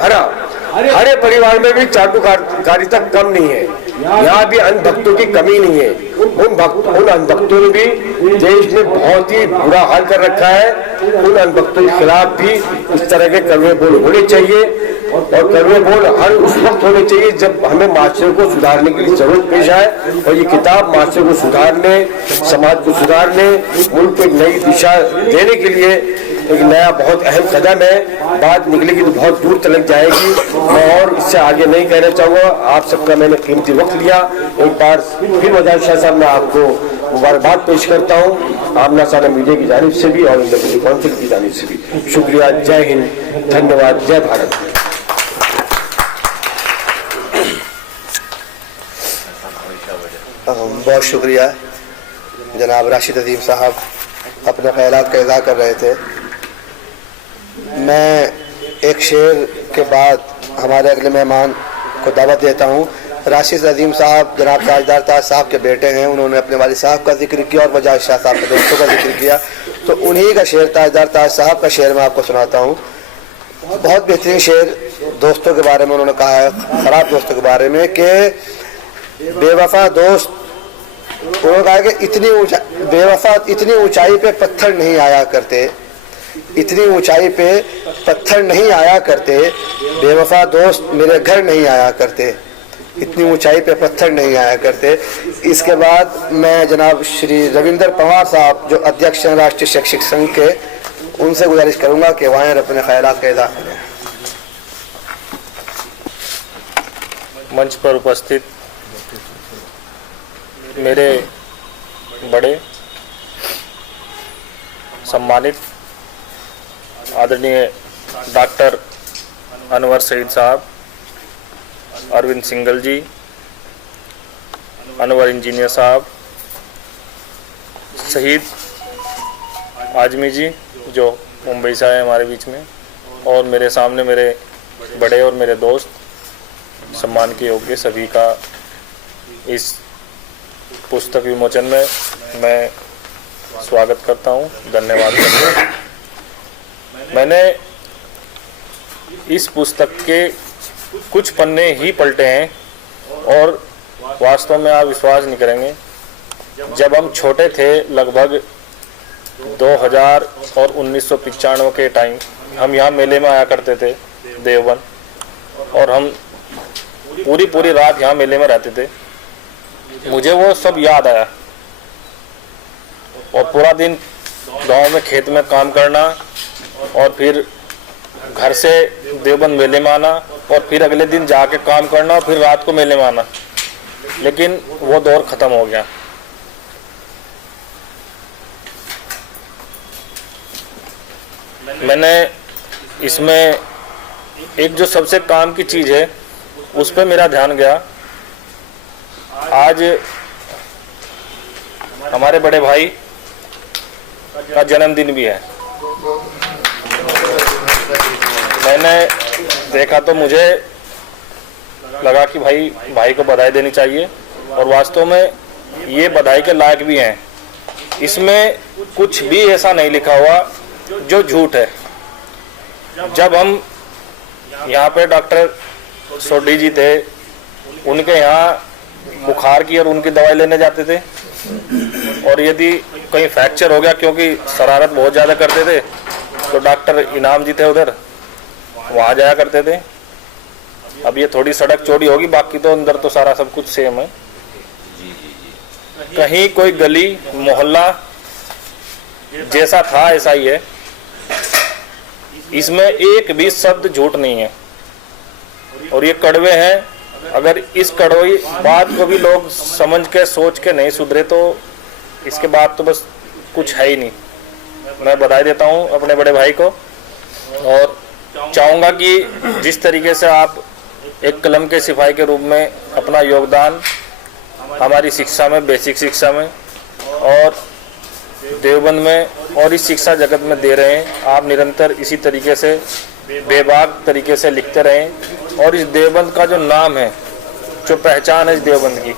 हरे परिवार में भी चाटुकारिता कम नहीं है। यहाँ भी अंधभक्तों की कमी नहीं है। उन अंधभक्तों ने भी देश में बहुत ही बुरा हाल कर रखा है। उन अंधभक्तों के खिलाफ भी इस तरह के कड़वे बोल होने चाहिए, और कड़वे बोल हर उस वक्त होने चाहिए जब हमें माशरे को सुधारने की जरूरत पेश आए। और ये किताब माशरे को सुधारने, समाज को सुधारने, मुल्क को एक नई दिशा देने के लिए एक नया बहुत अहम कदम है। बात निकलेगी तो बहुत दूर तक जाएगी। मैं और इससे आगे नहीं कहना चाहूँगा। आप सबका मैंने कीमती वक्त लिया। एक बार फिर वजाद शाह साहब मैं आपको मुबारकबाद पेश करता हूँ आमना सामना मीडिया की जानिब से भी और इंडिया काउंसिल की जानिब से भी। शुक्रिया, जय हिंद, धन्यवाद, जय भारत। बहुत शुक्रिया। जनाब राशिद अजीम साहब अपने ख्यालात का इज़हार कर रहे थे। मैं एक शेर के बाद हमारे अगले मेहमान को दावत देता हूँ। राशिद अजीम साहब जनाब ताजदार ताज साहब के बेटे हैं। उन्होंने अपने वालिद साहब का जिक्र किया और वजाज शाह साहब के दोस्तों का जिक्र किया, तो उन्हीं का शेर ताजदार ताज साहब का शेर मैं आपको सुनाता हूँ। बहुत बेहतरीन शेर दोस्तों के बारे में उन्होंने कहा है, ख़राब दोस्तों के बारे में, कि बेवफा दोस्त, उन्होंने कहा कि इतनी ऊंचाई पे पत्थर नहीं आया करते, इतनी ऊंचाई पे पत्थर नहीं आया करते, बेवफा दोस्त मेरे घर नहीं आया करते, इतनी ऊंचाई पे पत्थर नहीं आया करते। इसके बाद मैं जनाब श्री रविंदर पवार साहब जो अध्यक्ष हैं राष्ट्रीय शैक्षिक संघ के, उनसे गुजारिश करूंगा कि वहाँ अपने ख्यालात का इज़हार करें। मंच पर उपस्थित मेरे बड़े सम्मानित आदरणीय डॉक्टर अनवर सईद साहब, अरविंद सिंगल जी, अनवर इंजीनियर साहब, शहीद आजमी जी जो मुंबई से आए हमारे बीच में, और मेरे सामने मेरे बड़े और मेरे दोस्त, सम्मान के योग्य सभी का इस पुस्तक विमोचन में मैं स्वागत करता हूं, धन्यवाद करता हूं। मैंने इस पुस्तक के कुछ पन्ने ही पलटे हैं और वास्तव में आप विश्वास नहीं करेंगे, जब हम छोटे थे लगभग 2000 और 1995 के टाइम हम यहाँ मेले में आया करते थे देवबंद, और हम पूरी रात यहाँ मेले में रहते थे। मुझे वो सब याद आया, और पूरा दिन गांव में खेत में काम करना और फिर घर से देवबंद मेले में आना और फिर अगले दिन जाके काम करना और फिर रात को मेले में आना, लेकिन वो दौर ख़त्म हो गया। मैंने इसमें एक जो सबसे काम की चीज़ है उस पर मेरा ध्यान गया। आज हमारे बड़े भाई का जन्मदिन भी है। मैंने देखा तो मुझे लगा कि भाई को बधाई देनी चाहिए, और वास्तव में ये बधाई के लायक भी हैं। इसमें कुछ भी ऐसा नहीं लिखा हुआ जो झूठ है। जब हम यहाँ पे डॉक्टर सोडी जी थे, उनके यहाँ बुखार की और उनकी दवाई लेने जाते थे, और यदि कहीं फ्रैक्चर हो गया, क्योंकि शरारत बहुत ज़्यादा करते थे, तो डॉक्टर इनाम जी थे उधर, वहाँ जाया करते थे। अब ये थोड़ी सड़क चौड़ी होगी, बाकी तो अंदर तो सारा सब कुछ सेम है। कहीं कोई गली मोहल्ला जैसा था ऐसा ही है। इसमें एक भी शब्द झूठ नहीं है, और ये कड़वे हैं। अगर इस कड़वी बात को भी लोग समझ के सोच के नहीं सुधरे तो इसके बाद तो बस कुछ है ही नहीं। मैं बधाई देता हूँ अपने बड़े भाई को, और चाहूँगा कि जिस तरीके से आप एक कलम के सिपाही के रूप में अपना योगदान हमारी शिक्षा में, बेसिक शिक्षा में और देवबंद में और इस शिक्षा जगत में दे रहे हैं, आप निरंतर इसी तरीके से बेबाक तरीके से लिखते रहें, और इस देवबंद का जो नाम है, जो पहचान है इस देवबंद की,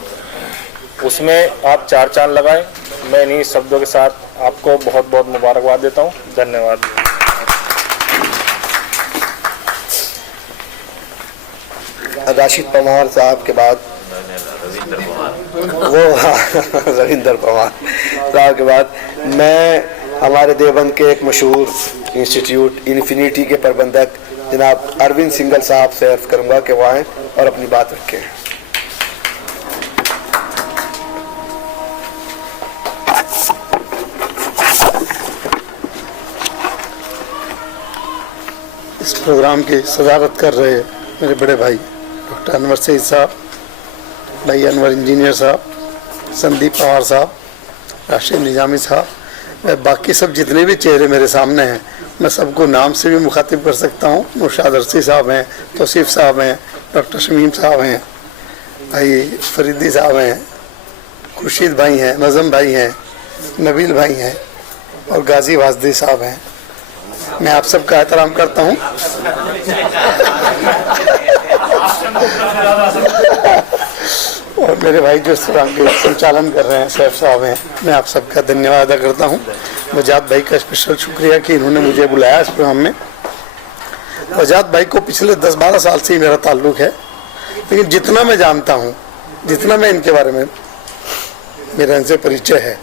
उसमें आप चार चांद लगाएं। मैं इन्हीं शब्दों के साथ आपको बहुत बहुत मुबारकबाद देता हूँ। धन्यवाद। राशिद पवार साहब के बाद रविंदर पवार साहब के बाद मैं हमारे देवबंद के एक मशहूर इंस्टीट्यूट इन्फिनिटी के प्रबंधक जनाब अरविंद सिंगल साहब से अर्ज करूंगा कि वो आएँ और अपनी बात रखें। इस प्रोग्राम की सदारत कर रहे मेरे बड़े भाई डॉक्टर अनवर सईद साहब, भाई अनवर इंजीनियर साहब, संदीप पवार साहब, राशिद निजामी साहब, बाकी सब जितने भी चेहरे मेरे सामने हैं मैं सबको नाम से भी मुखातिब कर सकता हूँ। नौशाद अरसी साहब हैं, तौसीफ साहब हैं, डॉक्टर शमीम साहब हैं, भाई फरीदी साहब हैं, खुर्शीद भाई हैं, नज़म भाई हैं, नबील भाई हैं और गाजी वाजदी साहब हैं। मैं आप सबका एहतराम करता हूँ। और मेरे भाई जो इस तरह के संचालन कर रहे हैं सैफ साहब हैं, मैं आप सबका धन्यवाद अदा करता हूँ। वजाद भाई का स्पेशल शुक्रिया कि इन्होंने मुझे बुलाया इस प्रोग्राम में। वजाद भाई को पिछले 10-12 साल से ही मेरा ताल्लुक़ है, लेकिन जितना मैं जानता हूँ, जितना मैं इनके बारे में मेरा इनसे परिचय है,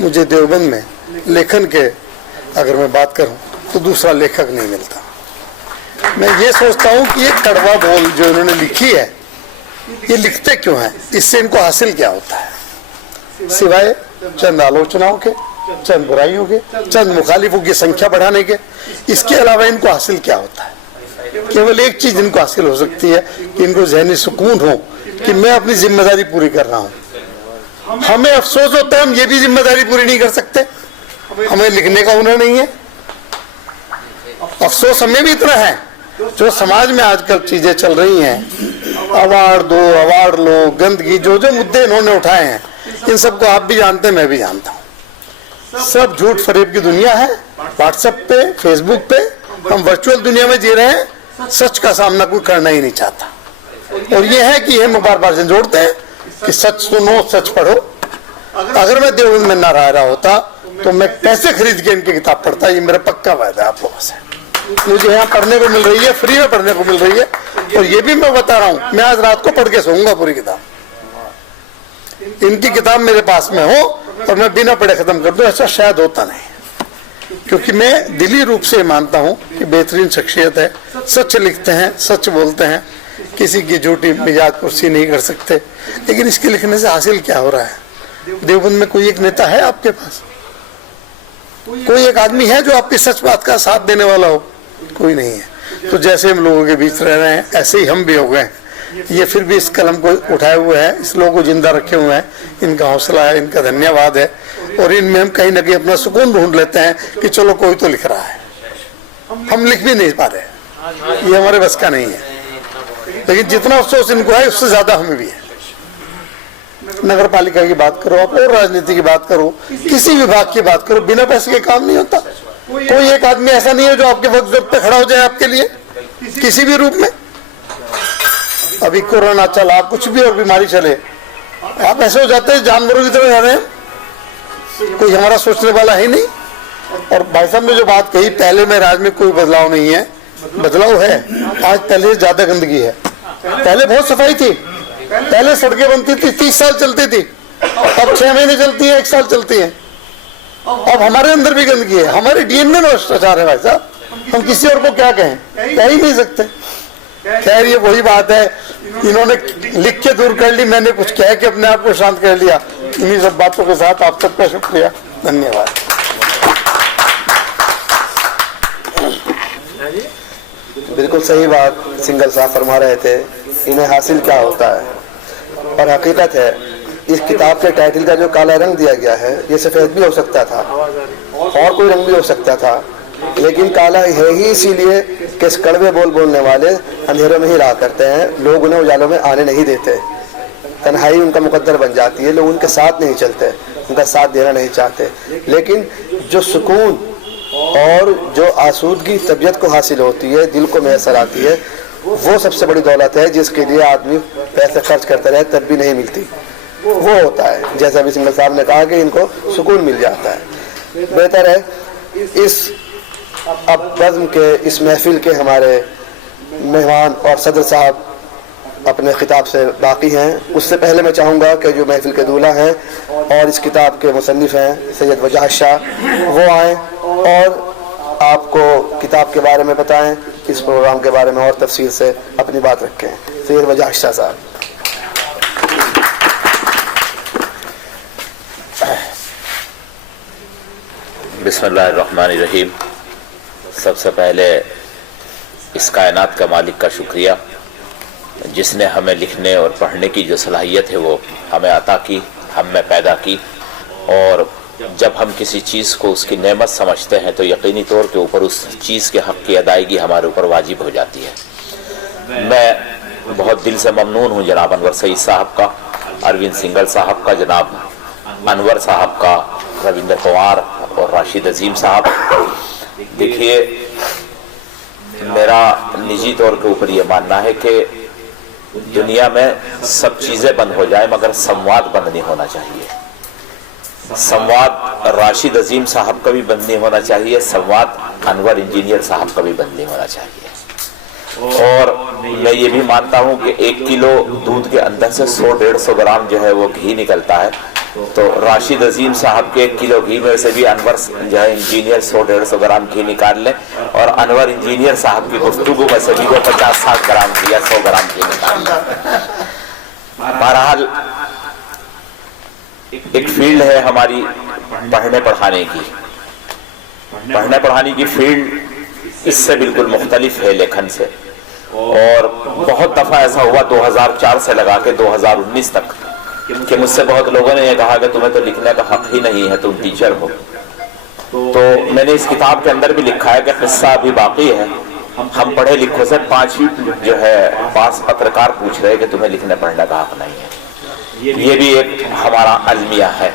मुझे देवबंद में लेखन के अगर मैं बात करूँ तो दूसरा लेखक नहीं मिलता। मैं ये सोचता हूँ कि ये कड़वा बोल जो इन्होंने लिखी है, ये लिखते क्यों हैं, इससे इनको हासिल क्या होता है, सिवाय चंद आलोचनाओं के, चंद बुराइयों के, चंद मुखालिफों की संख्या बढ़ाने के। इसके अलावा इनको हासिल क्या होता है? केवल एक चीज इनको हासिल हो सकती है कि इनको ज़हनी सुकून हो कि मैं अपनी जिम्मेदारी पूरी कर रहा हूँ। हमें अफसोस होता है हम ये भी जिम्मेदारी पूरी नहीं कर सकते, हमें लिखने का हुनर नहीं है। अफसोस हमें भी इतना है, जो समाज में आजकल चीजें चल रही हैं, अवार्ड दो, अवार्ड लो, गंदगी, जो जो मुद्दे इन्होंने उठाए हैं, इन सबको आप भी जानते हैं, मैं भी जानता हूँ। सब झूठ फरेब की दुनिया है। व्हाट्सएप पे, फेसबुक पे हम वर्चुअल दुनिया में जी रहे हैं। सच का सामना कोई करना ही नहीं चाहता। और ये है कि हम बार बार जोड़ते हैं कि सच सुनो, सच पढ़ो। अगर मैं देवबंद में ना रहा होता तो मैं पैसे खरीद के इनकी किताब पढ़ता। ये मेरा पक्का वायदा है आप लोगों से। मुझे यहाँ पढ़ने को मिल रही है, फ्री में पढ़ने को मिल रही है। और ये भी मैं बता रहा हूँ, मैं आज रात को पढ़ के सोऊंगा पूरी किताब। इनकी किताब मेरे पास में हो और मैं बिना पढ़े खत्म कर दूं, ऐसा शायद होता नहीं। क्योंकि मैं दिली रूप से मानता हूँ कि बेहतरीन शख्सियत है, सच लिखते हैं, सच बोलते हैं, किसी की झूठी मिजाज कुर्सी नहीं कर सकते। लेकिन इसके लिखने से हासिल क्या हो रहा है? देवबंद में कोई एक नेता है आपके पास? कोई एक आदमी है जो आपकी सच बात का साथ देने वाला हो? कोई नहीं है। तो जैसे हम लोगों के बीच रह रहे हैं, ऐसे ही हम भी हो गए। ये फिर भी इस कलम को उठाए हुए हैं, इस लोगों को जिंदा रखे हुए हैं। इनका हौसला है, इनका धन्यवाद है। और इनमें हम कहीं ना कहीं अपना सुकून ढूंढ लेते हैं कि चलो कोई तो लिख रहा है। हम लिख भी नहीं पा रहे, ये हमारे बस का नहीं है। लेकिन जितना अफसोस इनको है उससे ज्यादा हमें भी है। नगर पालिका की बात करो आप, और राजनीति की बात करो, किसी विभाग की बात करो, बिना पैसे के काम नहीं होता। कोई एक आदमी ऐसा नहीं है जो आपके वक्त जरूरत पे खड़ा हो जाए आपके लिए किसी भी रूप में। अभी कोरोना चला, कुछ भी और बीमारी चले, आप ऐसे हो जाते हैं जानवरों की तरह रह रहे हैं, कोई हमारा सोचने वाला है नहीं। और भाई साहब ने जो बात कही, पहले में राज में कोई बदलाव नहीं है, बदलाव है। आज पहले ज्यादा गंदगी है। पहले बहुत सफाई थी, पहले सड़कें बनती थी, 30 साल चलती थी, अब 6 महीने चलती है, 1 साल चलती है। अब हमारे अंदर भी गंदगी है, हमारे डीएनए में भ्रष्टाचार है भाई साहब। हम किसी और को क्या कहें, कह ही नहीं सकते। खैर ये वही बात है, इन्होंने लिख के दूर कर ली, मैंने कुछ कह के अपने आप को शांत कर लिया। इन्हीं सब बातों के साथ आप सबका शुक्रिया, धन्यवाद। बिल्कुल सही बात सिंगल साहब फरमा रहे थे, इन्हें हासिल क्या होता है। और हकीकत है, इस किताब के टाइटल का जो काला रंग दिया गया है, ये सफ़ेद भी हो सकता था और कोई रंग भी हो सकता था, लेकिन काला है ही इसीलिए कि इस कड़वे बोल बोलने वाले अंधेरों में ही रहा करते हैं। लोग उन्हें उजालों में आने नहीं देते, तन्हाई उनका मुकद्दर बन जाती है। लोग उनके साथ नहीं चलते, उनका साथ देना नहीं चाहते। लेकिन जो सुकून और जो आसूदगी तबीयत को हासिल होती है, दिल को मैसर आती है, वो सबसे बड़ी दौलत है, जिसके लिए आदमी पैसे खर्च करता रहे तब भी नहीं मिलती। वो होता है, जैसा अभी सिंगल साहब ने कहा कि इनको सुकून मिल जाता है। बेहतर है इस अब बज़्म के, इस महफिल के हमारे मेहमान और सदर साहब अपने खिताब से बाकी हैं। उससे पहले मैं चाहूँगा कि जो महफिल के दूल्हा हैं और इस किताब के मुसन्निफ़ हैं सैयद वजाहत शाह, वो आएँ और आपको किताब के बारे में बताएं, इस प्रोग्राम के बारे में और तफसील से अपनी बात रखें। सैयद वजाहत शाह साहब। बिस्मिल्लाहिर्रहमानिर्रहीम। सबसे पहले इस कायनात का मालिक का शुक्रिया, जिसने हमें लिखने और पढ़ने की जो सलाहियत है वो हमें अता की, हम में पैदा की। और जब हम किसी चीज़ को उसकी नेमत समझते हैं तो यकीनी तौर के ऊपर उस चीज़ के हक़ की अदायगी हमारे ऊपर वाजिब हो जाती है। मैं बहुत दिल से ममनून हूँ जनाब अनवर सईद साहब का, अरविंद सिंगल साहब का, जनाब अनवर साहब का, रविंद्र पवार और राशिद अजीम साहब। देखिए, मेरा निजी तौर के ऊपर ये मानना है कि दुनिया में सब चीज़ें बंद हो जाए मगर संवाद बंद नहीं होना चाहिए। संवाद राशिद अजीम साहब का भी बंद नहीं होना चाहिए, संवाद अनवर इंजीनियर साहब का भी बंद नहीं होना चाहिए। और मैं ये भी मानता हूँ कि 1 किलो दूध के अंदर से 100-150 ग्राम जो है वो घी निकलता है, तो राशिद अजीम साहब के 1 किलो घी में से भी अनवर जो है इंजीनियर 100-150 ग्राम घी निकाल लें और अनवर इंजीनियर साहब की गुफ्तगू में से भी वो 50-60 ग्राम घी या 100 ग्राम घी निकाल लें। बहरहाल एक फील्ड है हमारी पढ़ने पढ़ाने की, पढ़ने पढ़ाने की फील्ड इससे बिल्कुल मुख्तलिफ है लेखन से। और बहुत दफ़ा ऐसा हुआ 2004 से लगा के 2019 तक कि मुझसे बहुत लोगों ने ये कहा कि तुम्हें तो लिखने का हक ही नहीं है, तुम टीचर हो। तो मैंने इस किताब के अंदर भी लिखा है कि किस्सा अभी बाकी है। हम पढ़े लिखों से 5 जो है 5 पत्रकार पूछ रहे कि तुम्हें लिखने पढ़ने का हक नहीं है। ये भी एक हमारा अलमिया है।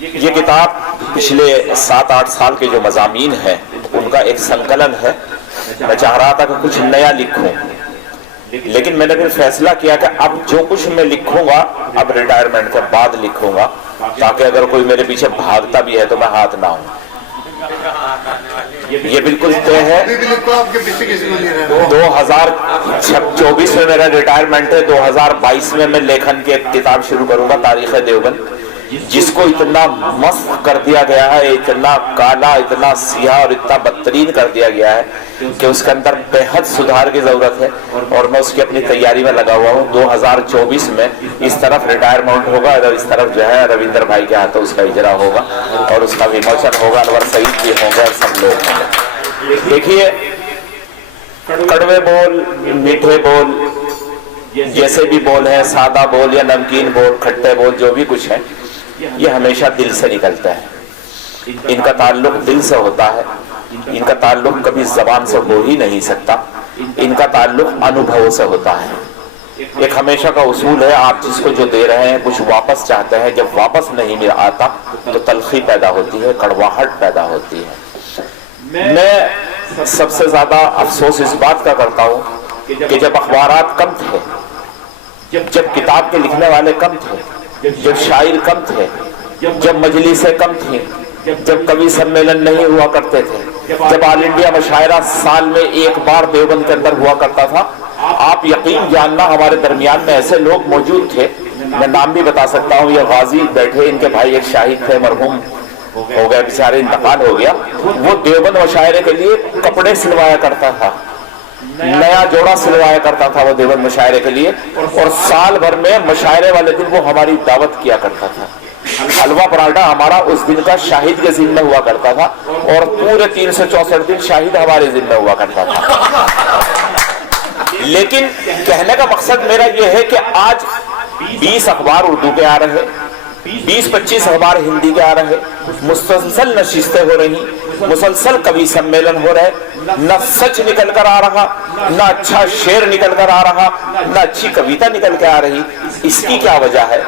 ये किताब पिछले 7-8 साल के जो मज़ामीन हैं उनका एक संकलन है। मैं चाह रहा था कि कुछ नया लिखूं, लेकिन मैंने फिर फैसला किया कि अब जो कुछ मैं लिखूंगा अब रिटायरमेंट के बाद लिखूंगा, ताकि अगर कोई मेरे पीछे भागता भी है तो मैं हाथ ना हूं। ये बिल्कुल तय है। 2024 में मेरा रिटायरमेंट है, 2022 में मैं लेखन की एक किताब शुरू करूंगा, तारीख देवबंद, जिसको इतना मस्त कर दिया गया है, इतना काला, इतना सियाह और इतना बदतरीन कर दिया गया है कि उसके अंदर बेहद सुधार की जरूरत है। और मैं उसकी अपनी तैयारी में लगा हुआ हूँ। 2024 में इस तरफ रिटायरमेंट होगा और इस तरफ जो है रविंद्र भाई के हाथों उसका इजरा होगा और उसका विमोचन होगा, अनवर सईद भी होंगे और सब लोग होंगे। देखिए, कड़वे बोल, मीठे बोल, जैसे भी बोल है, सादा बोल या नमकीन बोल, खट्टे बोल, जो भी कुछ है, ये हमेशा दिल से निकलता है। इनका ताल्लुक दिल से होता है। इनका ताल्लुक कभी जबान से हो ही नहीं सकता। इनका ताल्लुक अनुभव से होता है। एक हमेशा का उसूल है, आप जिसको जो दे रहे हैं कुछ वापस चाहते हैं, जब वापस नहीं मिल आता तो तलखी पैदा होती है, कड़वाहट पैदा होती है। मैं सबसे ज्यादा अफसोस इस बात का करता हूँ कि जब अखबारात कम थे, जब किताब के लिखने वाले कम थे, जब शायर कम थे, जब मजलिसें कम थी, जब कवि सम्मेलन नहीं हुआ करते थे, जब ऑल इंडिया मुशायरा साल में एक बार देवबंद के अंदर हुआ करता था, आप यकीन जानना हमारे दरमियान में ऐसे लोग मौजूद थे, मैं नाम भी बता सकता हूँ। ये गाजी बैठे, इनके भाई एक शाहिद थे, मरहूम हो गए, बेचारे इंतकाल हो गया। वो देवबंद मुशायरे के लिए कपड़े सिलवाया करता था, नया जोड़ा सिलवाया करता था वो देवबंद मुशायरे के लिए, और साल भर में मुशायरे वाले दिन वो हमारी दावत किया करता था। हलवा पराठा हमारा उस दिन का शाहिद के जिम्मे हुआ करता था और पूरे 364 दिन शाहिद हमारे जिम्मे हुआ करता था। लेकिन कहने का मकसद मेरा यह है कि आज 20 अखबार उर्दू के आ रहे, 20-25 अखबार हिंदी के आ रहे, मुसलसल नशिस्तें हो रही, मुसलसल कवि सम्मेलन हो रहे, न सच निकल कर आ रहा, न अच्छा शेर निकल कर आ रहा, न अच्छी कविता निकल के आ रही। इसकी क्या वजह है?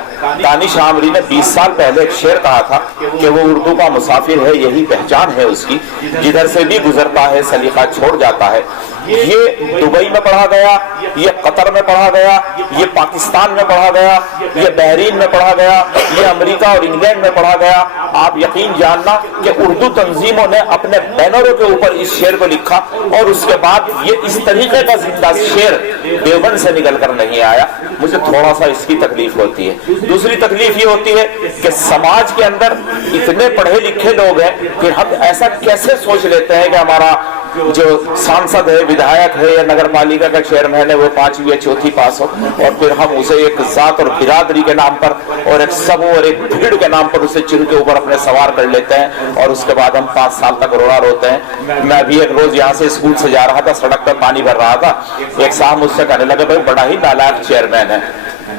दानिश आमरी ने 20 साल पहले एक शेर कहा था कि वो उर्दू का मुसाफिर है, यही पहचान है उसकी, जिधर से भी गुजरता है सलीका छोड़ जाता है। ये दुबई में पढ़ा गया, ये कतर में पढ़ा गया, ये पाकिस्तान में पढ़ा गया, ये बहरीन में पढ़ा गया, ये अमेरिका और इंग्लैंड में पढ़ा गया। आप यकीन जानना कि उर्दू तंजीमों ने अपने बैनरों के ऊपर इस शेर को लिखा और उसके बाद ये इस तरीके का जिंदा शेर देवबंद से निकल कर नहीं आया। मुझे थोड़ा सा इसकी तकलीफ होती है। दूसरी तकलीफ ये होती है कि समाज के अंदर इतने पढ़े लिखे लोग हैं, फिर हम ऐसा कैसे सोच लेते हैं कि हमारा जो सांसद है, विधायक है या नगर पालिका का चेयरमैन है वो 5वीं या चौथी पास हो और फिर हम उसे एक जात और बिरादरी के नाम पर और एक समूह और एक भीड़ के नाम पर उसे चिन्ह के ऊपर अपने सवार कर लेते हैं और उसके बाद हम 5 साल तक रोना रोते हैं। मैं अभी एक रोज यहाँ से स्कूल से जा रहा था, सड़क पर पानी भर रहा था, एक साहब मुझसे कहने लगे भाई बड़ा ही नालायक चेयरमैन है।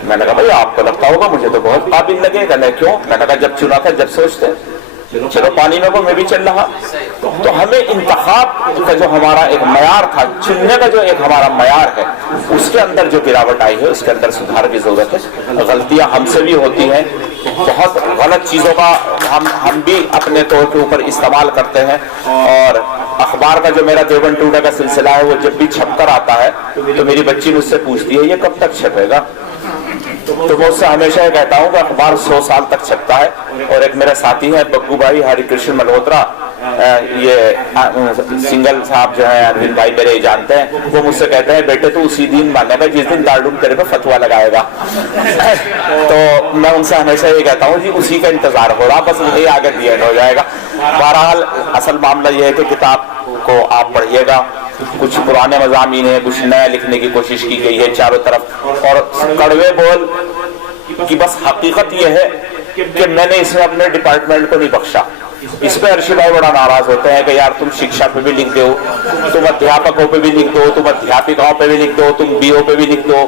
मैंने कहा भाई आपको लगता होगा, मुझे तो बहुत काबिल लगे। कहने क्यों? मैंने कहा जब चुना था जब सोचते, चलो पानी में को मैं भी चल रहा। तो हमें इंतखाब का जो हमारा एक मयार था, चुनने का जो एक हमारा मयार है, उसके अंदर जो गिरावट आई है, उसके अंदर सुधार की जरूरत है। गलतियां हमसे भी होती हैं, बहुत गलत चीजों का हम भी अपने तौर के ऊपर इस्तेमाल करते हैं। और अखबार का जो मेरा देवन टूडा का सिलसिला है, वो जब भी छप कर आता है तो मेरी बच्ची मुझसे पूछती है ये कब तक छपेगा। तो मैं उससे हमेशा ये कहता हूँ कि अखबार 100 साल तक छपता है। और एक मेरा साथी है बग्गू भाई हरिकृष्ण मल्होत्रा, ये सिंगल साहब जो है अरविंद भाई मेरे जानते हैं, वो मुझसे कहते हैं बेटे तू उसी दिन मानेगा जिस दिन दारुल तेरे पे फतवा लगाएगा। तो मैं उनसे हमेशा ये कहता हूँ जी उसी का इंतजार हो रहा, बस वही आगे डी हो जाएगा। बहरहाल असल मामला ये है कि किताब को आप पढ़िएगा, कुछ पुराने मज़ामीन है, कुछ नया लिखने की कोशिश की गई है चारों तरफ। और कड़वे बोल की बस हकीकत यह है कि मैंने इसमें अपने डिपार्टमेंट को नहीं बख्शा। इस पे अर्शी भाई बड़ा नाराज होते हैं कि यार तुम शिक्षा पे भी लिख दो, तुम अध्यापकों पे भी लिख दो, तुम अध्यापिकाओं पे भी लिख दो, तुम बीओ पे भी लिख दो,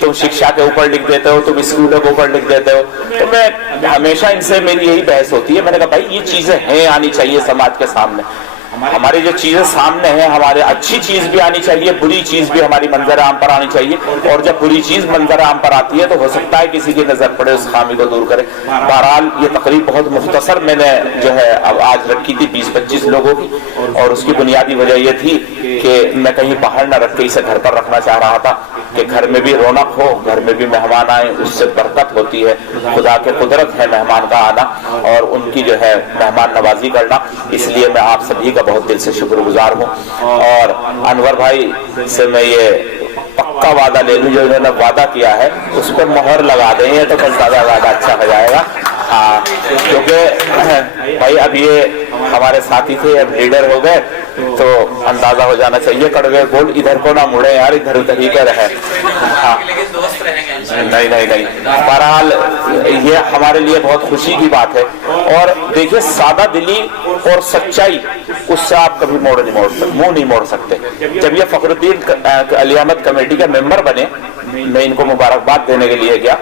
तुम शिक्षा के ऊपर लिख देते हो, तुम स्कूलों के ऊपर लिख देते हो। तो मैं हमेशा इनसे मेरी यही बहस होती है। मैंने कहा भाई ये चीजें हैं, आनी चाहिए समाज के सामने। हमारी जो चीजें सामने हैं, हमारे अच्छी चीज भी आनी चाहिए, बुरी चीज भी हमारी मंजर आम पर आनी चाहिए। और जब बुरी चीज मंजर आम पर आती है तो हो सकता है किसी की नजर पड़े, उस खामी को दूर करे। बहरहाल ये तकरीब बहुत मुख्तसर मैंने जो है अब आज रखी थी 20-25 लोगों की, और उसकी बुनियादी वजह यह थी कि मैं कहीं बाहर न रख के इसे घर पर रखना चाह रहा था कि घर में भी रौनक हो, घर में भी मेहमान आए, उससे बरकत होती है। खुदा के कुदरत है मेहमान का आना और उनकी जो है मेहमान नवाजी करना। इसलिए मैं आप सभी का बहुत दिल से शुक्रगुजार हूँ। और अनवर भाई से मैं ये पक्का वादा ले लूं, जो इन्होंने वादा किया है उस पर मोहर लगा देंगे तो बस ज्यादा अच्छा हो जाएगा। हाँ, क्योंकि भाई अब ये हमारे साथी थे, अब लीडर हो गए, तो अंदाजा हो जाना चाहिए कड़वे बोल इधर को ना मुड़े यार, इधर उधर ही का रहे। हाँ, नहीं नहीं नहीं, बहरहाल ये हमारे लिए बहुत खुशी की बात है। और देखिए सादा दिली और सच्चाई, उससे आप कभी मुंह नहीं मोड़ सकते। जब ये फखरुद्दीन अली अहमद कमेटी के मेंबर बने, मैं इनको मुबारकबाद देने के लिए गया,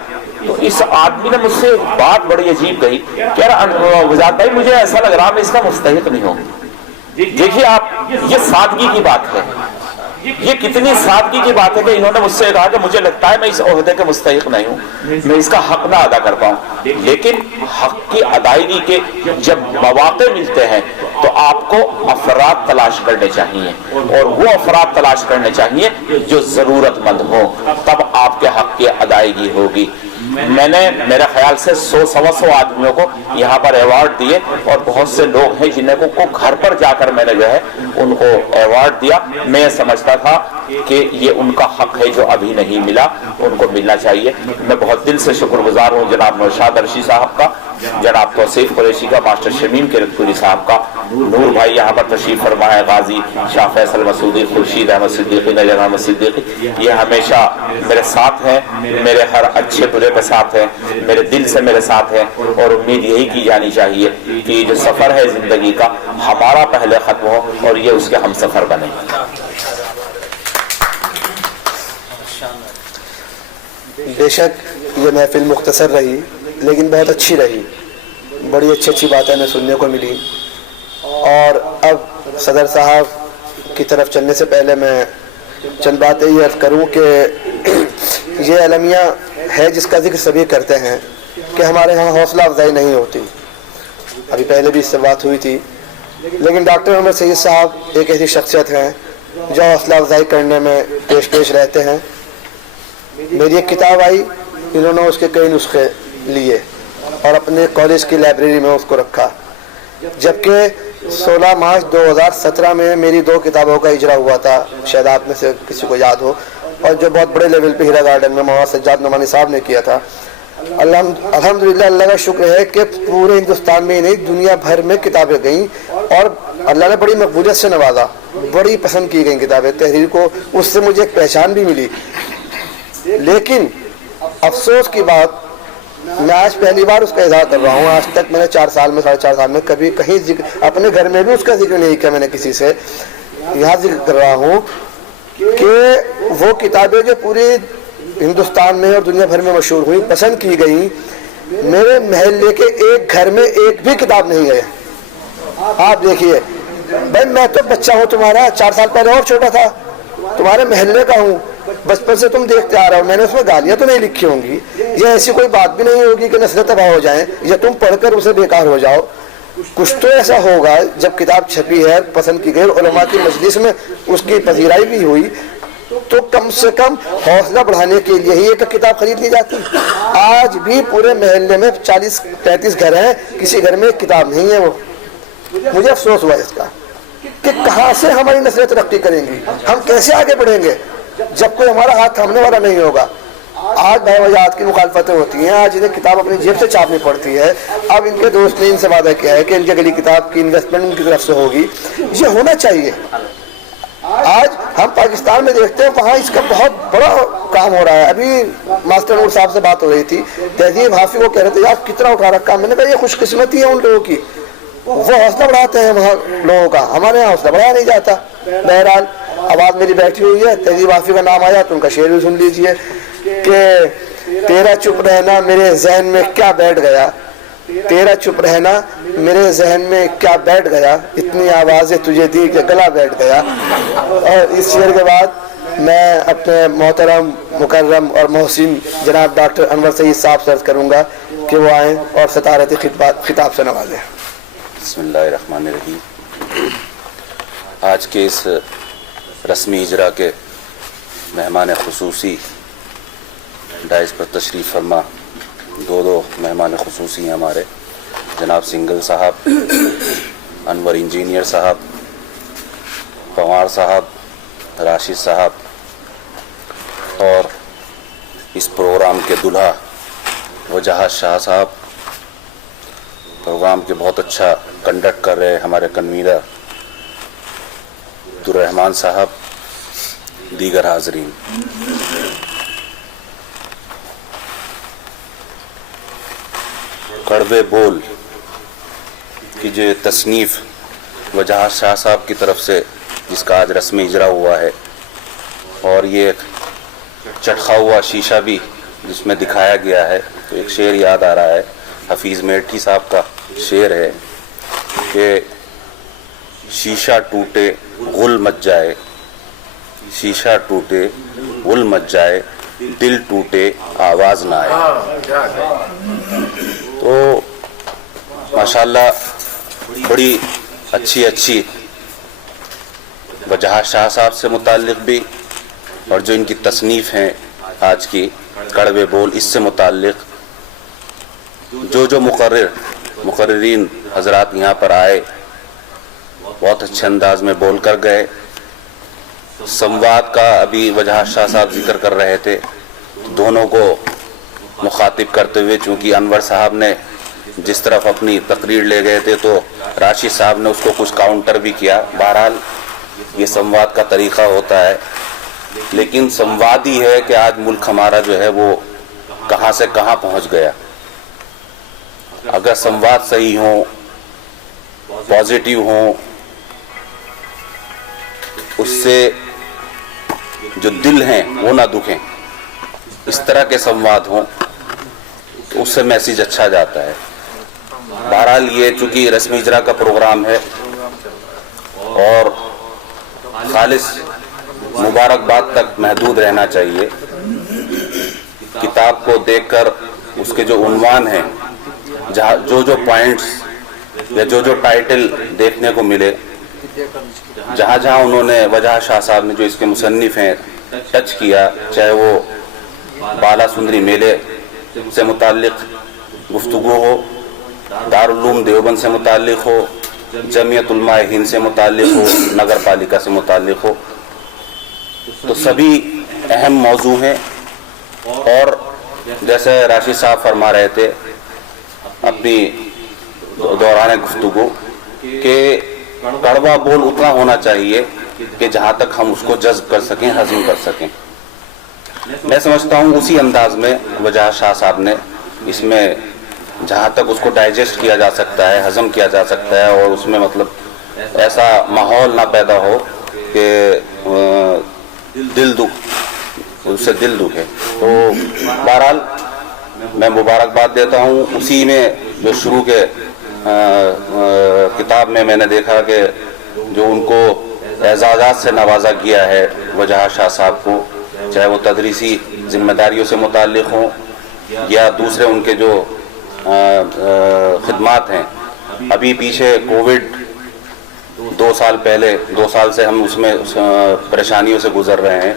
तो इस आदमी ने मुझसे एक बात बड़ी अजीब कही कि यार गुजात भाई मुझे ऐसा लग रहा मैं इसका मुस्तहिक नहीं हूँ। देखिए आप, ये सादगी की बात है, ये कितनी सादगी की बात है कि इन्होंने मुझसे कहा कि मुझे लगता है मैं इस ओहदे के मुस्तहिक नहीं हूँ, मैं इसका हक ना अदा कर पाऊँ। लेकिन हक की अदायगी के जब मौके मिलते हैं तो आपको अफराद तलाश करने चाहिए, और वो अफराद तलाश करने चाहिए जो जरूरतमंद हो, तब आपके हक की अदायगी होगी। मैंने मेरे ख्याल से 100-125 आदमियों को यहाँ पर अवार्ड दिए, और बहुत से लोग हैं जिन्हें को घर पर जाकर मैंने जो है उनको अवार्ड दिया। मैं समझता था कि ये उनका हक है जो अभी नहीं मिला, उनको मिलना चाहिए। मैं बहुत दिल से शुक्रगुजार हूँ जनाब नौशाद अर्शी साहब का, जनाब तौसीफ कुरैशी का, मास्टर शमीम किरतपुरी साहब का, नूर भाई यहाँ पर तशरीफ फरमा है, गाजी शाह फैसल मसूदी, खुर्शीद अहमद सिद्दीकी, नजर अहमद सिद्दीकी, ये हमेशा मेरे साथ हैं, मेरे हर अच्छे बुरे के साथ हैं, मेरे दिल से मेरे साथ हैं। और उम्मीद यही की जानी चाहिए कि जो सफर है जिंदगी का हमारा पहले खत्म हो और ये उसके हम सफर बने। बेशक ये महफिल मुख्तसर रही लेकिन बहुत अच्छी रही, बड़ी अच्छी अच्छी बातें हमें सुनने को मिली। और अब सदर साहब की तरफ चलने से पहले मैं चंद बातें ये अर्ज करूँ कि ये अलमिया है जिसका जिक्र सभी करते हैं कि हमारे यहाँ हौसला अफजाई नहीं होती। अभी पहले भी इससे बात हुई थी, लेकिन डॉक्टर मोहम्मद सईद साहब एक ऐसी शख्सियत हैं जो हौसला अफजाई करने में पेश रहते हैं। मेरी एक किताब आई, इन्होंने उसके कई नुस्खे लिए और अपने कॉलेज की लाइब्रेरी में उसको रखा। जबकि 16 मार्च 2017 में मेरी 2 किताबों का इजरा हुआ था, शायद आप में से किसी को याद हो, और जो बहुत बड़े लेवल पे हीरा गार्डन में मोहम्मद सज्जाद नमानी साहब ने किया था। अल्हम्दुलिल्लाह, अल्लाह का शुक्र है कि पूरे हिंदुस्तान में ही नहीं दुनिया भर में किताबें गईं और अल्लाह ने बड़ी मकबूलियत से नवाजा, बड़ी पसंद की गई किताबें, तहरीर को उससे मुझे एक पहचान भी मिली। लेकिन अफसोस की बात, मैं आज पहली बार उसका इज़हार कर रहा हूँ। आज तक मैंने 4 साल में 4.5 साल में कभी कहीं जिक्र, अपने घर में भी उसका जिक्र नहीं किया मैंने किसी से। यहाँ जिक्र कर रहा हूँ कि वो किताबें जो पूरी हिंदुस्तान में और दुनिया भर में मशहूर हुई, पसंद की गई। मेरे महल्ले के एक घर में एक भी किताब नहीं है। आप देखिए भाई, मैं तो बच्चा हूँ तुम्हारा, 4 साल पहले और छोटा था, तुम्हारे महल्ले का हूँ, बचपन से तुम देखते आ रहे हो। मैंने उसमें गालियाँ तो नहीं लिखी होंगी, ये ऐसी कोई बात भी नहीं होगी कि नस्लें तबाह हो जाएं या तुम पढ़कर उसे बेकार हो जाओ। कुछ तो ऐसा होगा जब किताब छपी है, पसंद की गई, उलमा की मजलिस में उसकी पजीराई भी हुई, तो कम से कम हौसला बढ़ाने के लिए ही एक किताब खरीद ली जाती। आज भी पूरे महल्ले में 40-35 घर हैं, किसी घर में एक किताब नहीं है। वो मुझे अफसोस हुआ इसका कि कहाँ से हमारी नस्लें तरक्की करेंगी, हम कैसे आगे बढ़ेंगे जब कोई हमारा हाथ थामने वाला नहीं होगा। आज भाईवाजात की मुखालफतें होती हैं, आज इन्हें किताब अपनी जेब से छापनी पड़ती है। अब इनके दोस्त ने इनसे वादा किया है कि इनकी अगली किताब की इन्वेस्टमेंट उनकी तरफ से होगी, ये होना चाहिए। आज हम पाकिस्तान में देखते हैं वहाँ इसका बहुत बड़ा काम हो रहा है। अभी मास्टर नूर साहब से बात हो रही थी, तहजीब हाफी को कह रहे थे यार कितना उठा रखा। मैंने कहा ये खुशकिस्मती है उन लोगों की, वो हौसला बढ़ाते हैं वहाँ लोगों का, हमारे यहाँ हौसला बढ़ाया नहीं जाता। बहरहाल आवाज़ मेरी बैठी हुई है, तहजीब हाफी का नाम आया तो उनका शेर भी सुन लीजिए कि तेरा चुप रहना मेरे जहन में क्या बैठ गया, तेरा चुप रहना मेरे जहन में क्या बैठ गया, इतनी आवाज़ें तुझे दी कि गला बैठ गया। और इस शेर के बाद मैं अपने मोहतरम मुकर्रम और मोहसिन जनाब डॉक्टर अनवर सईद साहब से अर्ज़ करूँगा कि वो आएँ और सतारती खिताब से नवाजें। बिस्मिल्लाहिर्रहमानिर्रहीम। आज के इस रस्मी हिजरा के मेहमान खुसूसी डाइस पर तशरीफ़ फरमा दो मेहमान खुसूसी हैं हमारे, जनाब सिंगल साहब, अनवर इंजीनियर साहब, पंवार साहब, राशिद साहब, और इस प्रोग्राम के दुल्हा वजह शाह साहब। प्रोग्राम के बहुत अच्छा कंडक्ट कर रहे हमारे कन्वीनर अब्दुर्रहमान साहब, दीगर हाजरीन। कड़वे बोल की जो तसनीफ़ वजह शाह साहब की तरफ से जिसका आज रस्म इजरा हुआ है, और ये चटखा हुआ शीशा भी जिसमें दिखाया गया है, तो एक शेर याद आ रहा है, हफीज़ मेठी साहब का शेर है कि शीशा टूटे गुल मच जाए, शीशा टूटे गुल मच जाए, दिल टूटे आवाज़ ना आए। तो माशाल्लाह बड़ी अच्छी वजह शाह साहब से मुताल्लिक़ भी, और जो इनकी तसनीफ़ हैं आज की कड़वे बोल, इससे मुताल्लिक़ जो मुकर्रिरीन हजरात यहाँ पर आए बहुत अच्छे अंदाज में बोल कर गए। संवाद का अभी वजह शाह साहब जिक्र कर रहे थे, दोनों को मुखातिब करते हुए, चूँकि अनवर साहब ने जिस तरफ अपनी तकरीर ले गए थे तो राशिद साहब ने उसको कुछ काउंटर भी किया। बहरहाल ये संवाद का तरीक़ा होता है, लेकिन संवाद ही है कि आज मुल्क हमारा जो है वो कहाँ से कहाँ पहुँच गया। अगर संवाद सही हो, पॉजिटिव हो, उससे जो दिल हैं वो ना दुखें, इस तरह के संवाद हों तो उससे मैसेज अच्छा जाता है। बहरहाल ये चूँकि रस्मी इजरा का प्रोग्राम है और खालिस मुबारकबाद तक महदूद रहना चाहिए। किताब को देखकर उसके जो उन्वान हैं, जहाँ जो पॉइंट्स या जो टाइटल देखने को मिले, जहाँ उन्होंने वजह शाह साहब ने जो इसके मुसन्निफ हैं टच किया, चाहे वो बाला सुंदरी मेले से मुताल्लिक़ गुफ्तगू हो, दारुल उलूम देवबंद से मुताल्लिक़ हो, जमीयत उलमा हिंद से मुताल्लिक़ हो, नगर पालिका से मुताल्लिक़ हो, तो सभी अहम मौजू हैं। और जैसे राशिद साहब फरमा रहे थे अपनी दौरान गुफ्तगू के कड़वा बोल उतना होना चाहिए कि जहाँ तक हम उसको जज्ब कर सकें, हज़म कर सकें। मैं समझता हूँ उसी अंदाज में वजह शाह साहब ने इसमें जहाँ तक उसको डाइजेस्ट किया जा सकता है, हज़म किया जा सकता है, और उसमें मतलब ऐसा माहौल ना पैदा हो कि दिल उससे दिल दुखे। तो बहरहाल मैं मुबारकबाद देता हूँ। उसी में जो शुरू के किताब में मैंने देखा कि जो उनको एजाज़ात से नवाजा गया है वजह शाह साहब को, चाहे वो तदरीसी जिम्मेदारियों से मुताल्लिक़ हों या दूसरे उनके जो खिदमात हैं। अभी पीछे कोविड 2 साल पहले, 2 साल से हम उसमें परेशानियों से गुजर रहे हैं,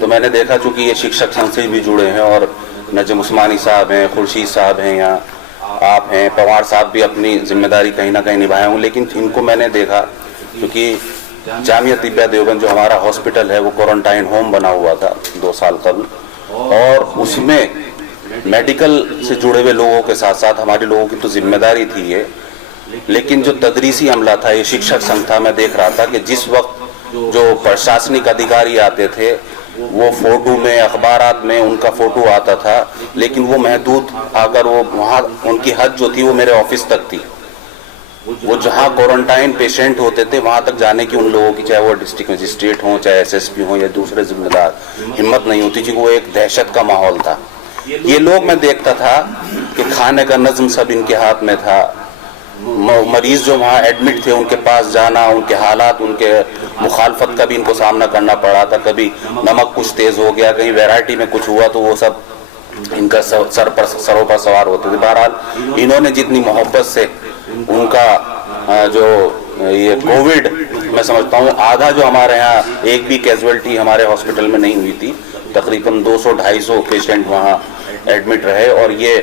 तो मैंने देखा चूँकि ये शिक्षक संघ से भी जुड़े हैं और नजम उस्मानी साहब हैं, खुर्शीद साहब हैं, यहाँ आप हैं, पवार साहब भी अपनी जिम्मेदारी कहीं ना कहीं निभाए हों, लेकिन इनको मैंने देखा क्योंकि जामिया तिब्बिया देवबंद जो हमारा हॉस्पिटल है वो क्वारंटाइन होम बना हुआ था 2 साल कबल, और उसमें मेडिकल से जुड़े हुए लोगों के साथ साथ हमारे लोगों की तो जिम्मेदारी थी ये, लेकिन जो तदरीसी अमला था, ये शिक्षक संघ था, मैं देख रहा था कि जिस वक्त जो प्रशासनिक अधिकारी आते थे वो फोटो में, अखबारात में उनका फोटो आता था, लेकिन वो महदूद, अगर वो वहाँ उनकी हद जो थी वो मेरे ऑफिस तक थी। वो जहाँ क्वारंटाइन पेशेंट होते थे वहाँ तक जाने की उन लोगों की, चाहे वो डिस्ट्रिक्ट मजिस्ट्रेट हों, चाहे एसएसपी हों या दूसरे जिम्मेदार, हिम्मत नहीं होती थी। वो एक दहशत का माहौल था। ये लोग मैं देखता था कि खाने का नज्म सब इनके हाथ में था। मरीज जो वहाँ एडमिट थे उनके पास जाना, उनके हालात, उनके मुखालफत का भी इनको सामना करना पड़ा था। कभी नमक कुछ तेज हो गया, कहीं वैरायटी में कुछ हुआ तो वो सब इनका सरों पर सवार होते थे। बहरहाल इन्होंने जितनी मोहब्बत से उनका जो ये कोविड, मैं समझता हूँ आधा जो हमारे यहाँ एक भी कैजुअलिटी हमारे हॉस्पिटल में नहीं हुई थी, तकरीबन 200-250 पेशेंट वहाँ एडमिट रहे, और ये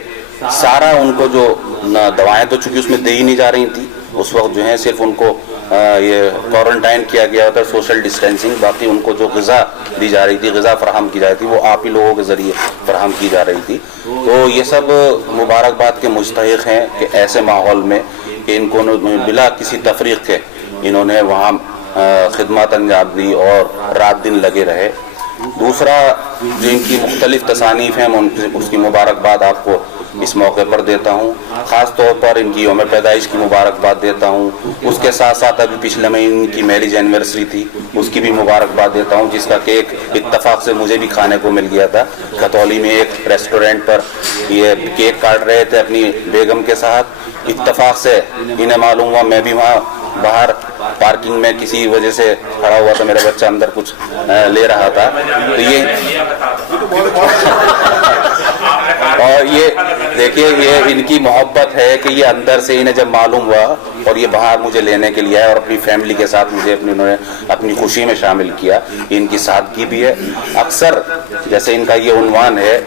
सारा उनको जो दवाएं तो चूंकि उसमें दे ही नहीं जा रही थी उस वक्त, जो है सिर्फ उनको ये क्वारंटाइन किया गया था, सोशल डिस्टेंसिंग, बाकी उनको जो ग़िज़ा दी जा रही थी, ग़िज़ा फराहम की जा रही थी, वो आप ही लोगों के ज़रिए फराहम की जा रही थी। तो ये सब मुबारकबाद के मुस्तहिक़ हैं कि ऐसे माहौल में कि इनको बिला किसी तफरीक़ के इन्होंने वहाँ खिदमत अंजाम दी और रात दिन लगे रहे। दूसरा जो इनकी मुख्तलिफ तसानीफ़ हैं, मैं उसकी मुबारकबाद आपको इस मौके पर देता हूँ। ख़ास तौर पर इनकी यौम पैदाइश की मुबारकबाद देता हूँ। उसके साथ साथ अभी पिछले महीने इनकी मैरिज एनिवर्सरी थी, उसकी भी मुबारकबाद देता हूँ, जिसका केक इत्तफाक से मुझे भी खाने को मिल गया था। खतौली में एक रेस्टोरेंट पर ये केक काट रहे थे अपनी बेगम के साथ, इत्तफाक से इन्हें मालूम हुआ, मैं भी वहाँ बाहर पार्किंग में किसी वजह से खड़ा हुआ था, मेरा बच्चा अंदर कुछ ले रहा था, तो ये और ये देखिए ये इनकी मोहब्बत है कि ये अंदर से इन्हें जब मालूम हुआ और ये बाहर मुझे लेने के लिए आए और अपनी फैमिली के साथ मुझे उन्होंने अपनी खुशी में शामिल किया, इनकी सादगी भी है। अक्सर जैसे इनका ये उन्वान है,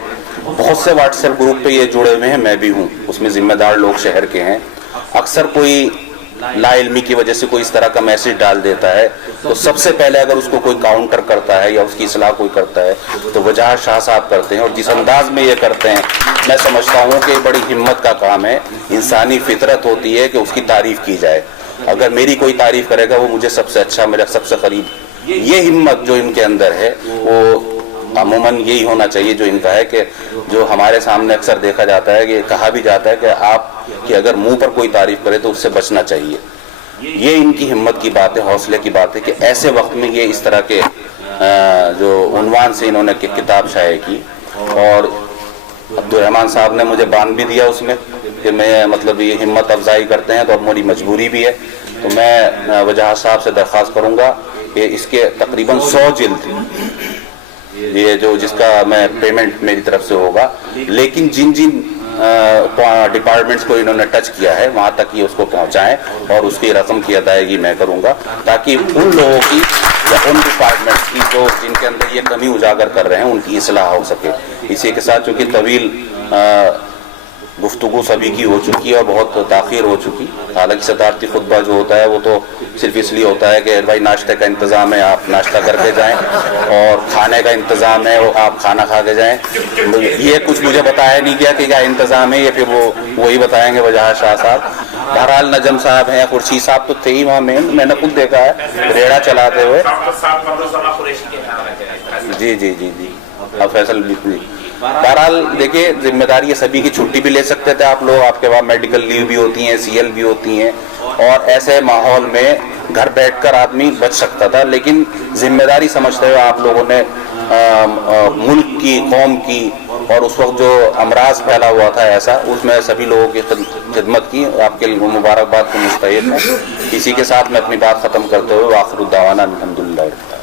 बहुत से व्हाट्सएप ग्रुप पे ये जुड़े हुए हैं, मैं भी हूँ उसमें, जिम्मेदार लोग शहर के हैं। अक्सर कोई लाइल्मी की वजह से कोई इस तरह का मैसेज डाल देता है तो सबसे पहले अगर उसको कोई काउंटर करता है या उसकी इस्लाह कोई करता है तो वजह शाह साहब करते हैं, और जिस अंदाज में ये करते हैं मैं समझता हूँ कि बड़ी हिम्मत का काम है। इंसानी फितरत होती है कि उसकी तारीफ की जाए, अगर मेरी कोई तारीफ करेगा वो मुझे सबसे अच्छा, मेरा सबसे करीब, ये हिम्मत जो इनके अंदर है वो अमूमन यही होना चाहिए जो इनका है, कि जो हमारे सामने अक्सर देखा जाता है कि कहा भी जाता है कि आप कि अगर मुंह पर कोई तारीफ करे तो उससे बचना चाहिए। ये इनकी हिम्मत की बात है, हौसले की बात है कि ऐसे वक्त में ये इस तरह के जो उन्वान से इन्होंने किताब शाये की। और अब्दुर्रहमान साहब ने मुझे बांध भी दिया उसमें कि मैं मतलब ये हिम्मत अफजाई करते हैं तो अब मेरी मजबूरी भी है, तो मैं वजह साहब से दरख्वास्त करूँगा कि इसके तकरीबन 100 जिल्द ये जो जिसका मैं पेमेंट मेरी तरफ से होगा, लेकिन जिन जिन डिपार्टमेंट्स को इन्होंने टच किया है वहाँ तक ये उसको पहुँचाएं और उसकी रकम की अदायगी मैं करूँगा, ताकि उन लोगों की या उन डिपार्टमेंट्स की जो जिनके अंदर ये कमी उजागर कर रहे हैं उनकी इस्लाह हो सके। इसी के साथ चूँकि तवील गुफ्तगू सभी की हो चुकी है और बहुत ताख़ीर हो चुकी, हालांकि सदारती खुतबा जो होता है वो तो सिर्फ इसलिए होता है कि भाई नाश्ते का इंतज़ाम है, आप नाश्ता करके जाएं, और खाने का इंतज़ाम है वो आप खाना खा के जाएं। ये कुछ मुझे बताया नहीं गया कि क्या इंतज़ाम है, ये फिर वो वही बताएंगे वजह शाह साहब। बहरहाल नजम साहब हैं, खुर्शीद साहब तो थे ही वहाँ में, मैंने खुद देखा है रेड़ा चलाते हुए। जी जी जी जी अब फैसल भी। बहरहाल देखिए जिम्मेदारी है सभी की, छुट्टी भी ले सकते थे आप लोग, आपके पास मेडिकल लीव भी होती हैं, CL भी होती हैं, और ऐसे माहौल में घर बैठकर आदमी बच सकता था, लेकिन जिम्मेदारी समझते हुए आप लोगों ने मुल्क की, कौम की, और उस वक्त जो अमराज फैला हुआ था ऐसा, उसमें सभी लोगों की खिदमत की। आपके मुबारकबाद को मुस्तहिक है। इसी के साथ मैं अपनी बात खत्म करते हुए आखिर दावाना अल्हम्दुलिल्लाह।